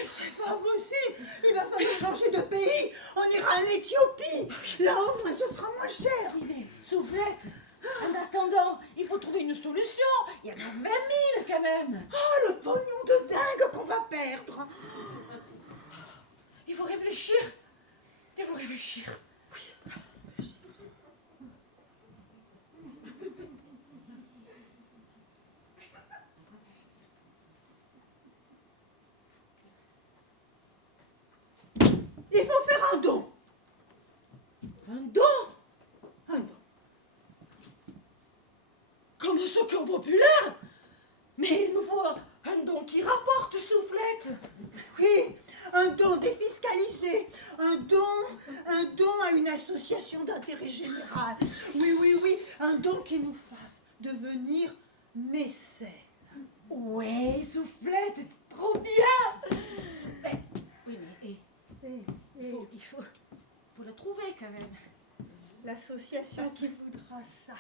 c'est pas possible! Il va falloir changer de pays! On ira en Éthiopie! Là au moins ce sera moins cher! Oui, mais Soufflette, en attendant, il faut trouver une solution. Il y en a 20 000 quand même. Oh le pognon de dingue qu'on va perdre! Il faut réfléchir. Il faut réfléchir. Il faut faire un don! Un don. Un don! Comme un secours populaire. Mais il nous faut un don qui rapporte, Soufflette. Oui, un don défiscalisé, un don à une association d'intérêt général. Oui, un don qui nous fasse devenir mécènes. Ouais, Soufflette, t'es trop bien. Oui, mais il faut la trouver quand même. L'association qui voudra ça.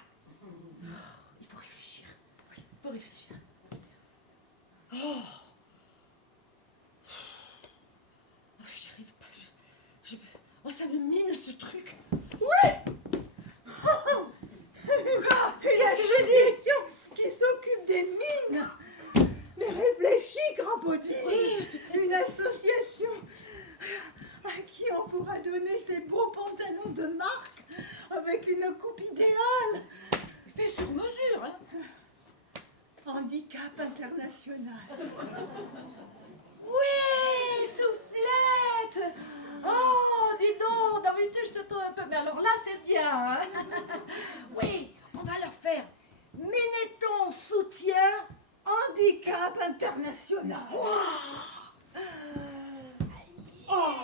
Il faut réfléchir. Oui, il faut réfléchir. Oh, j'y arrive pas. Oh, ça me mine ce truc. Une association qui s'occupe des mines. Mais réfléchis, grand Poti. Une association à qui on pourra donner ces beaux pantalons de marque avec une coupe idéale. Fait sur mesure, hein. Handicap international. Oui, Soufflette. Oh, dis donc, d'habitude je te trouve un peu, mais alors là c'est bien, hein. Oui, on va leur faire Minetton soutien. Handicap international. Oh,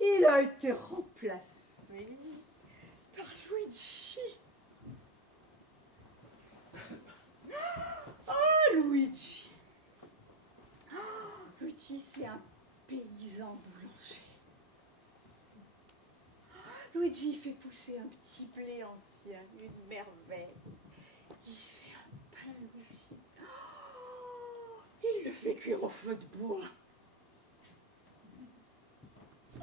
il a été remplacé par Luigi. Oh, Luigi. Oh, Luigi, c'est un paysan boulanger. Luigi fait pousser un petit blé ancien, une merveille. Il fait un pain, Luigi. Oh, il le fait cuire au feu de bois.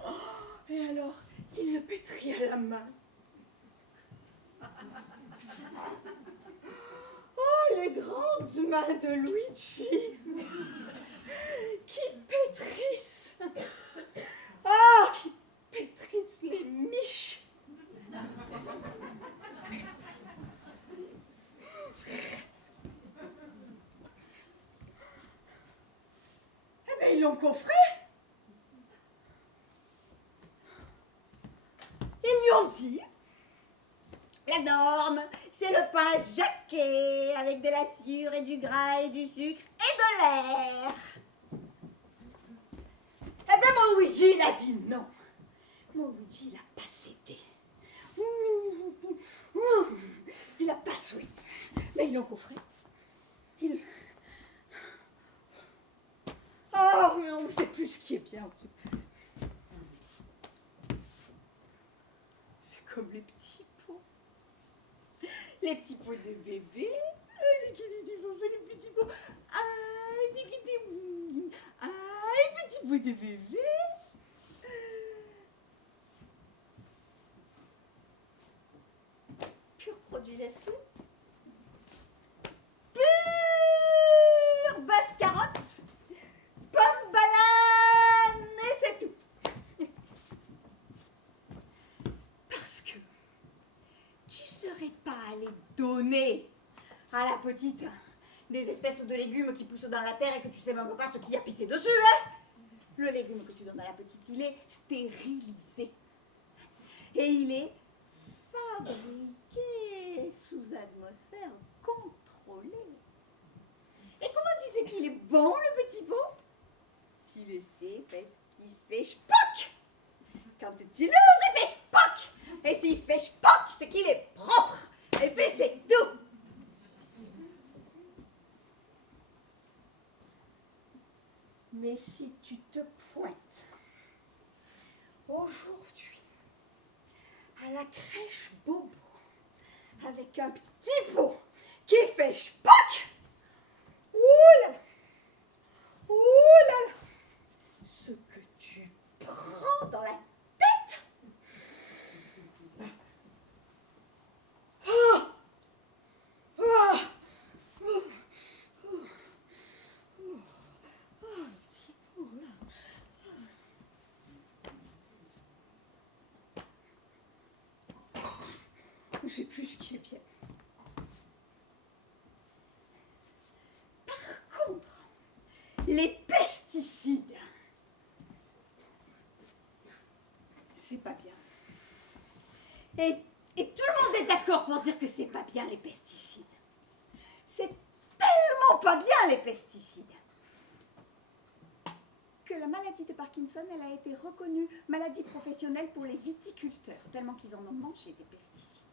Oh, et alors, il le pétrit à la main. Oh, les grandes mains de Luigi qui pétrissent. Ah, qui pétrissent les miches. Eh bien, ils l'ont coffré. Ils lui ont dit, la norme, c'est le pain jaqué avec de la sure et du gras et du sucre et de l'air. Eh bien, mon Luigi, il a dit non. Mon Luigi, il n'a pas cédé. Il n'a pas souhaité. Mais ils l'ont coffré. Ah, mais on ne sait plus ce qui est bien. C'est comme les petits pots. Les petits pots de bébé. Les petits pots. Les petits pots de bébé. Pur produit laitier. Pur bœuf carotte. Pomme banane. Et c'est tout. Parce que tu serais pas allé donner à la petite des espèces de légumes qui poussent dans la terre et que tu sais même pas ce qu'il y a pissé dessus, hein? Le légume que tu donnes à la petite, il est stérilisé. Et il est fabriqué sous atmosphère contrôlée. Et comment tu sais qu'il est bon, le petit pot? Tu le sais parce qu'il fait spock. Quand tu l'ouvres, il fait spock. Et s'il fait spock, c'est qu'il est propre. Et puis c'est tout. Mais si tu te pointes aujourd'hui à la crèche Bobo avec un petit pot qui fait spock, oula, oula, ce que tu prends dans la tête. Ah, ah, je sais plus ce qui est bien. Par contre, les pesticides, c'est pas bien. Et tout le monde est d'accord pour dire que c'est pas bien les pesticides. C'est tellement pas bien les pesticides que la maladie de Parkinson, elle a été reconnue maladie professionnelle pour les viticulteurs, tellement qu'ils en ont mangé des pesticides.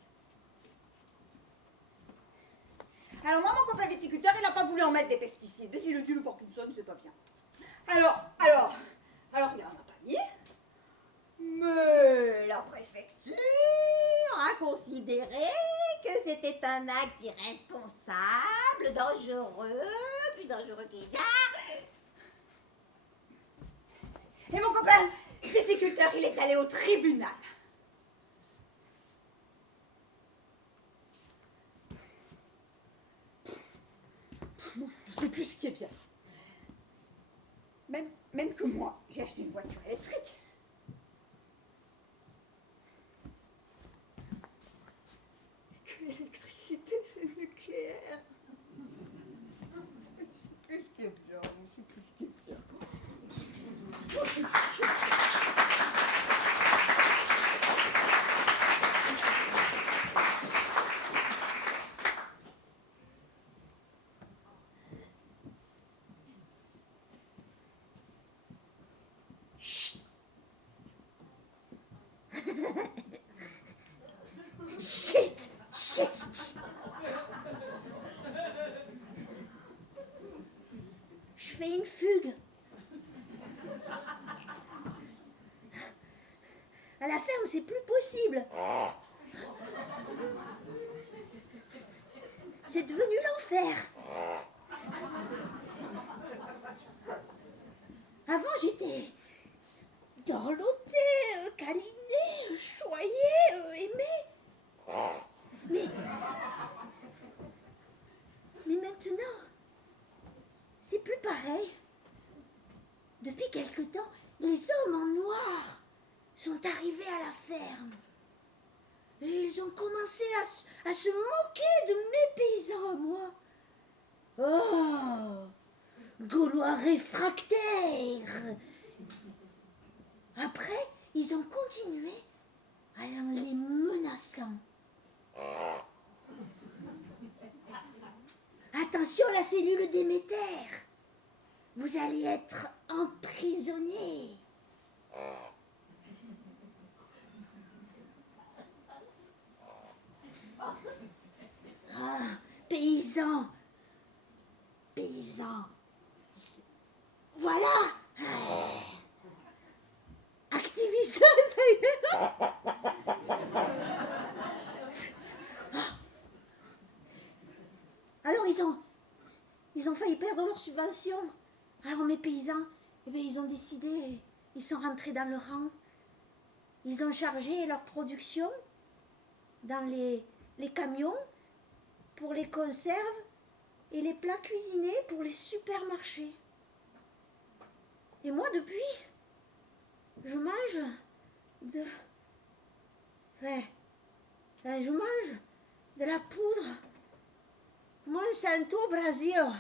Alors moi, mon copain viticulteur, il n'a pas voulu en mettre des pesticides. Mais s'il a dit le Parkinson, c'est pas bien. Alors, il n'en a pas mis. Mais la préfecture a considéré que c'était un acte irresponsable, dangereux, plus dangereux qu'il y a. Et mon copain viticulteur, il est allé au tribunal. Je sais plus ce qui est bien. Même que moi, j'ai acheté une voiture électrique. Que l'électricité, c'est nucléaire. Je sais plus ce qui est bien. Je sais plus ce qui est bien. Je sais plus ce qui est bien. la ferme, c'est plus possible. C'est devenu l'enfer. Avant, j'étais dorlotée, câlinée, choyée, aimée. Mais maintenant, c'est plus pareil. Depuis quelque temps, les hommes en noir sont arrivés à la ferme. Et ils ont commencé à se moquer de mes paysans à moi. Oh, Gaulois réfractaires. Après, ils ont continué en les menaçant. Attention, la cellule Déméter. Vous allez être emprisonné. Ah, paysans. Paysans. Voilà. Activistes, ça y est. Alors ils ont failli perdre leur subvention. Alors mes paysans, eh bien, ils ont décidé, ils sont rentrés dans le rang. Ils ont chargé leur production dans les camions pour les conserves et les plats cuisinés pour les supermarchés. Et moi, depuis, je mange je mange de la poudre Monsanto Brasil.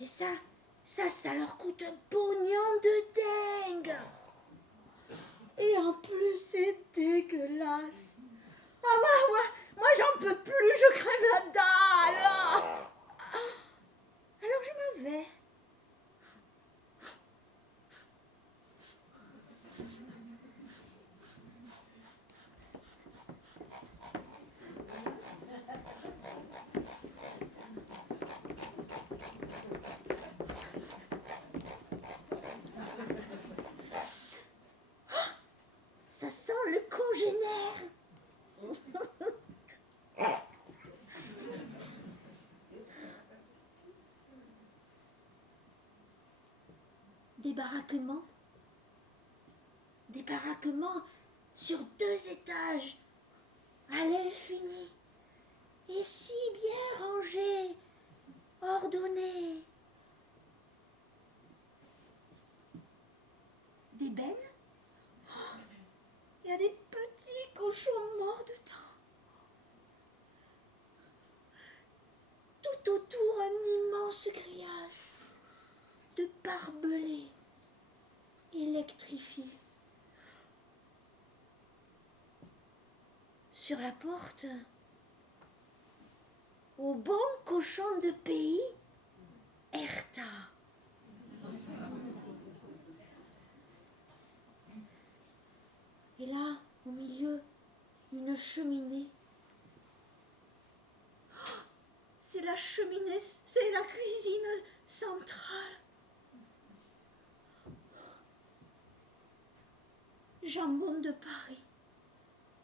Et ça leur coûte un pognon de dingue. Et en plus, c'est dégueulasse. Ah, moi j'en peux plus, je crève la dalle. Alors je m'en vais. Ça sent le congénère. Des baraquements sur 2 étages, à l'infini, et si bien rangés, ordonnés. Des bennes. Il y a des petits cochons morts dedans. Tout autour, un immense grillage de barbelés électrifiés. Sur la porte, au bon cochon de pays, Erta. Et là, au milieu, une cheminée. Oh, c'est la cheminée, c'est la cuisine centrale. Jambon de Paris,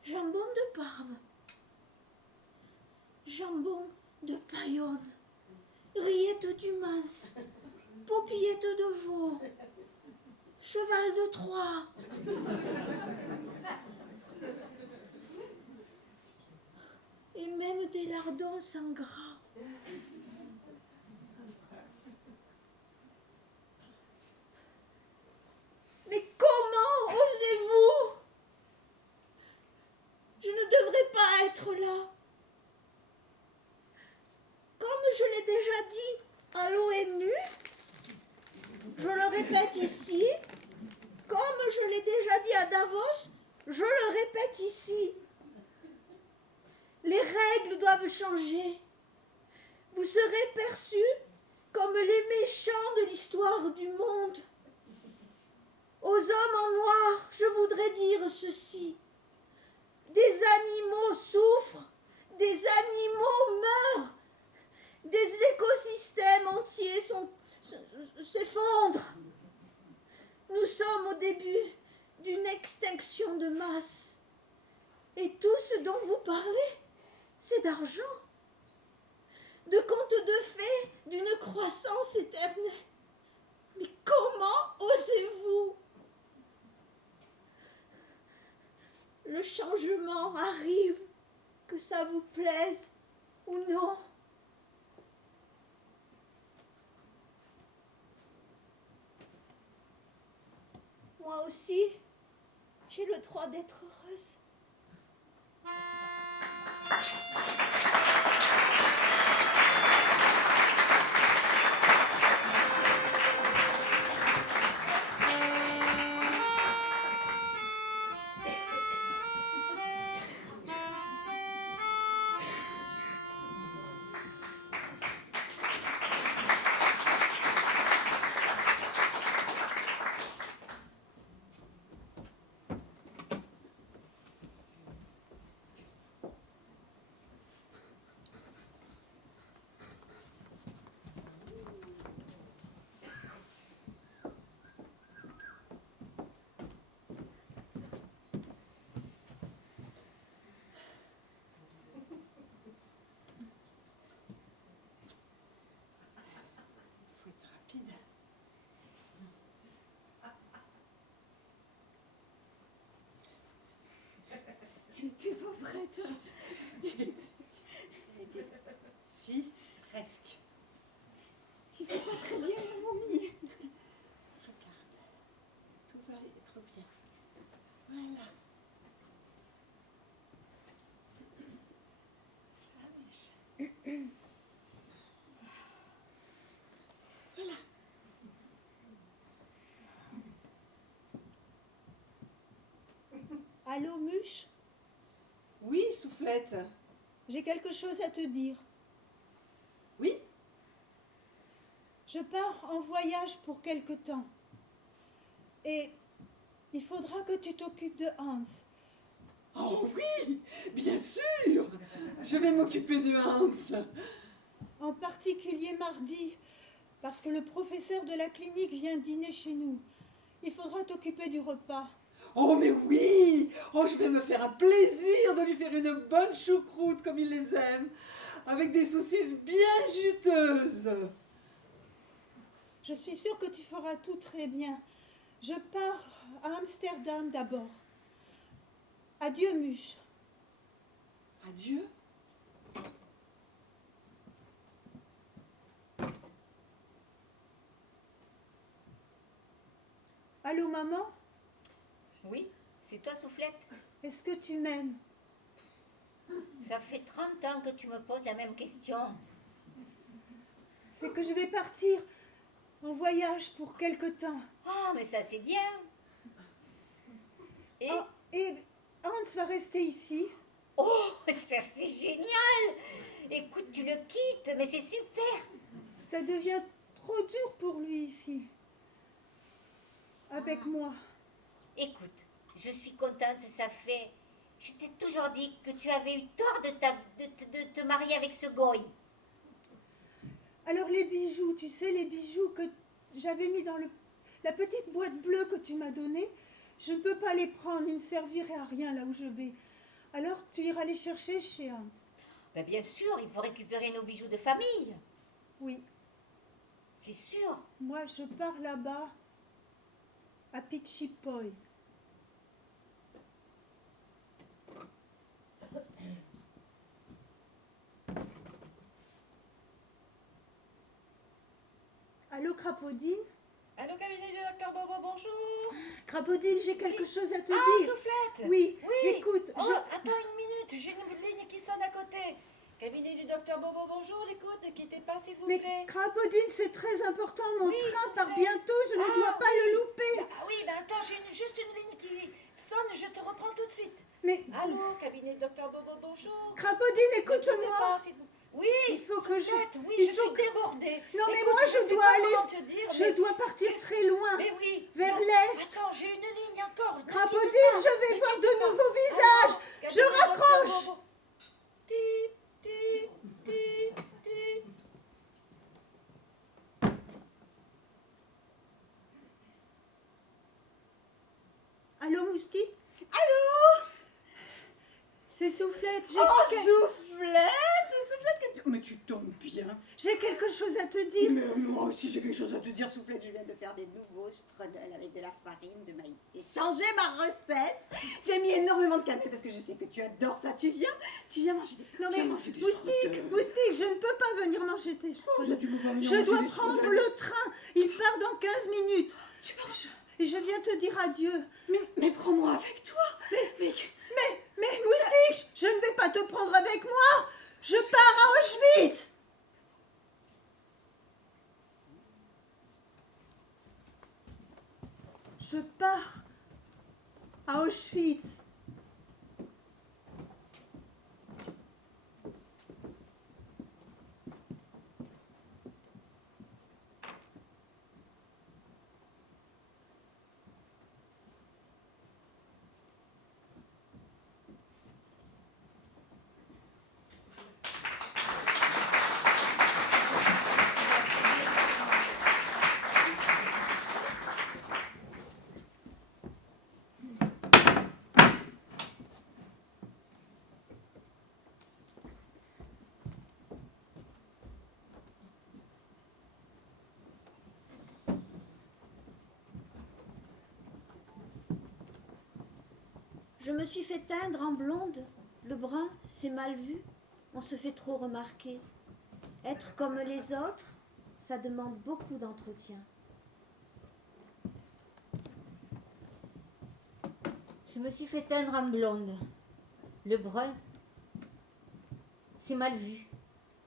jambon de Parme, jambon de Bayonne, rillettes du Mans, paupiètes de veau, cheval de Troie. Et même des lardons sans gras. Mais comment osez-vous? Je ne devrais pas être là. Comme je l'ai déjà dit à l'ONU, je le répète ici, comme je l'ai déjà dit à Davos, je le répète ici. Les règles doivent changer. Vous serez perçus comme les méchants de l'histoire du monde. Aux hommes en noir, je voudrais dire ceci. Des animaux souffrent, des animaux meurent, des écosystèmes entiers s'effondrent. Nous sommes au début d'une extinction de masse. Et tout ce dont vous parlez, c'est d'argent, de contes de fées, d'une croissance éternelle. Mais comment osez-vous? Le changement arrive, que ça vous plaise ou non. Moi aussi, j'ai le droit d'être heureuse. Faut être rapide. T'es pas prête. Eh bien, si, presque. Tu fais pas très bien la momie. Regarde, tout va être bien. Voilà. Voilà. Allô, Muche? Oui, Soufflette. J'ai quelque chose à te dire. Oui? Je pars en voyage pour quelque temps. Et il faudra que tu t'occupes de Hans. Oh oui, bien sûr. Je vais m'occuper de Hans. En particulier mardi, parce que le professeur de la clinique vient dîner chez nous. Il faudra t'occuper du repas. Oh mais oui. Oh, je vais me faire un plaisir de lui faire une bonne choucroute comme il les aime, avec des saucisses bien juteuses. Je suis sûre que tu feras tout très bien. Je pars à Amsterdam d'abord. Adieu, Muche. Adieu. Allô, maman? Oui, c'est toi, Soufflette? Est-ce que tu m'aimes? Ça fait 30 ans que tu me poses la même question. C'est que je vais partir en voyage pour quelque temps. Ah, mais ça c'est bien. Et Oh, et Hans va rester ici. oh, ça c'est génial. Écoute, tu le quittes, mais c'est super. Ça devient trop dur pour lui ici. Avec moi. Écoute, je suis contente, ça fait... Je t'ai toujours dit que tu avais eu tort de te marier avec ce goy. Alors les bijoux, tu sais, les bijoux que j'avais mis dans la petite boîte bleue que tu m'as donnée, je ne peux pas les prendre, ils ne serviraient à rien là où je vais. Alors tu iras les chercher chez Hans. Ben bien sûr, il faut récupérer nos bijoux de famille. Oui, C'est sûr. moi je pars là-bas, à Pichipoy. Allô, Crapaudine? Allô, cabinet du docteur Bobo, bonjour. Crapaudine, j'ai quelque chose à te Ah, dire. Soufflette. Oui, Oui. écoute, Oh, attends une minute, j'ai une ligne qui sonne à côté. Cabinet du docteur Bobo, bonjour, j'écoute, ne quittez pas s'il vous Mais plaît. Crapaudine, c'est très important, mon Oui, train part Soufflette. bientôt, je ne Ah, dois pas le louper. Ah oui, ben attends, j'ai juste une ligne qui sonne, je te reprends tout de suite. Mais Allô, cabinet du docteur Bobo, bonjour. Crapaudine, Ne quittez écoute-moi. pas, s'il vous- Oui, Il faut que je- Soufflette, oui, il je faut suis que- débordée. Non, mais Écoute, moi, je sais dois pas aller- comment te dire, Je mais- dois partir très loin. Mais oui. Vers non, l'est. Attends, j'ai une ligne encore. ne quittez Crapaudine, pas, je vais ne voir quittez de pas. nouveaux visages. Allô, Je cabinet du docteur raccroche. Bobo. Ti, ti, ti, ti. Allô, Moustique? Allô? C'est Soufflette. Oh, Soufflette, que tu... Mais tu tombes bien. J'ai quelque chose à te dire. Mais moi aussi j'ai quelque chose à te dire, Soufflette. Je viens de faire des nouveaux strudels avec de la farine de maïs. J'ai changé ma recette. J'ai mis énormément de cannelle parce que je sais que tu adores ça. Tu viens manger des... Non viens mais manger des Moustique, strudels. Moustique, je ne peux pas venir manger tes Comment ça, tu peux pas venir Je manger dois des prendre strudels? le train. Il part dans 15 minutes. Tu marches. Et je viens te dire adieu. Mais prends-moi avec toi. Mais Moustique, je ne vais pas te prendre avec moi. Je pars à Auschwitz. Je pars à Auschwitz. Je me suis fait teindre en blonde. Le brun, c'est mal vu. On se fait trop remarquer. Être comme les autres, ça demande beaucoup d'entretien. Je me suis fait teindre en blonde. Le brun, c'est mal vu.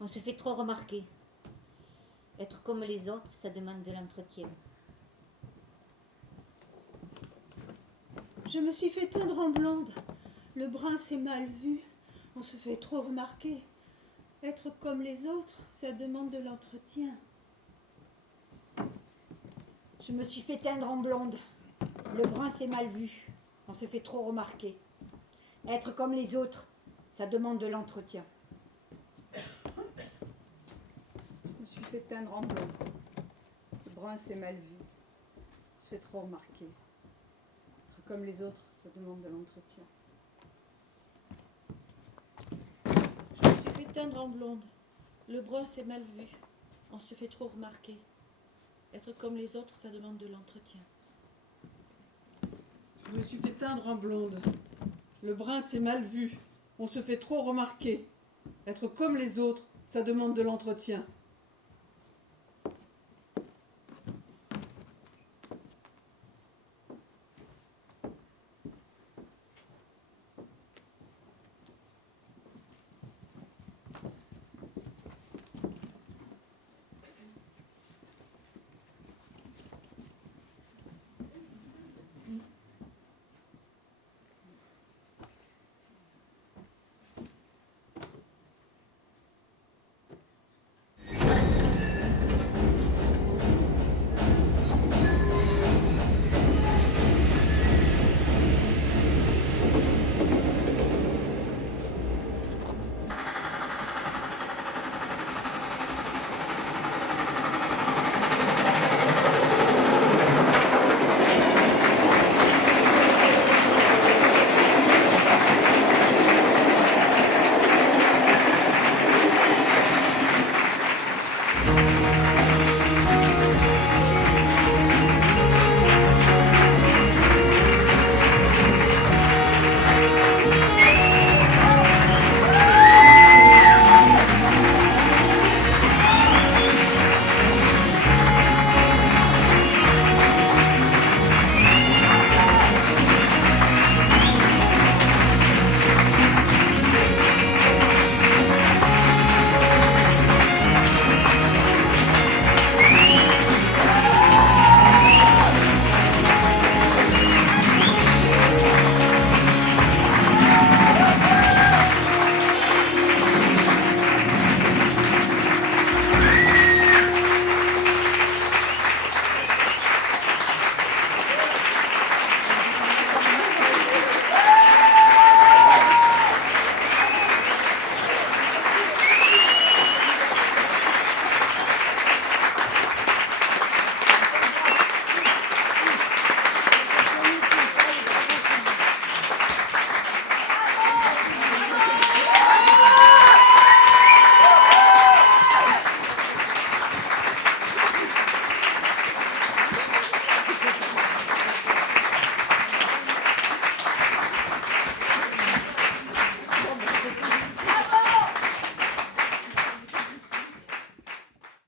On se fait trop remarquer. Être comme les autres, ça demande de l'entretien. Je me suis fait teindre en blonde. Le brun, c'est mal vu. On se fait trop remarquer. Être comme les autres, ça demande de l'entretien. Je me suis fait teindre en blonde. Le brun, c'est mal vu. On se fait trop remarquer. Être comme les autres, ça demande de l'entretien. je me suis fait teindre en blond. Le brun c'est mal vu. On se fait trop remarquer. Être comme les autres, ça demande de l'entretien. Je me suis fait teindre en blonde. Le brun, c'est mal vu. On se fait trop remarquer. Être comme les autres, ça demande de l'entretien. Je me suis fait teindre en blonde. Le brun, c'est mal vu. On se fait trop remarquer. Être comme les autres, ça demande de l'entretien.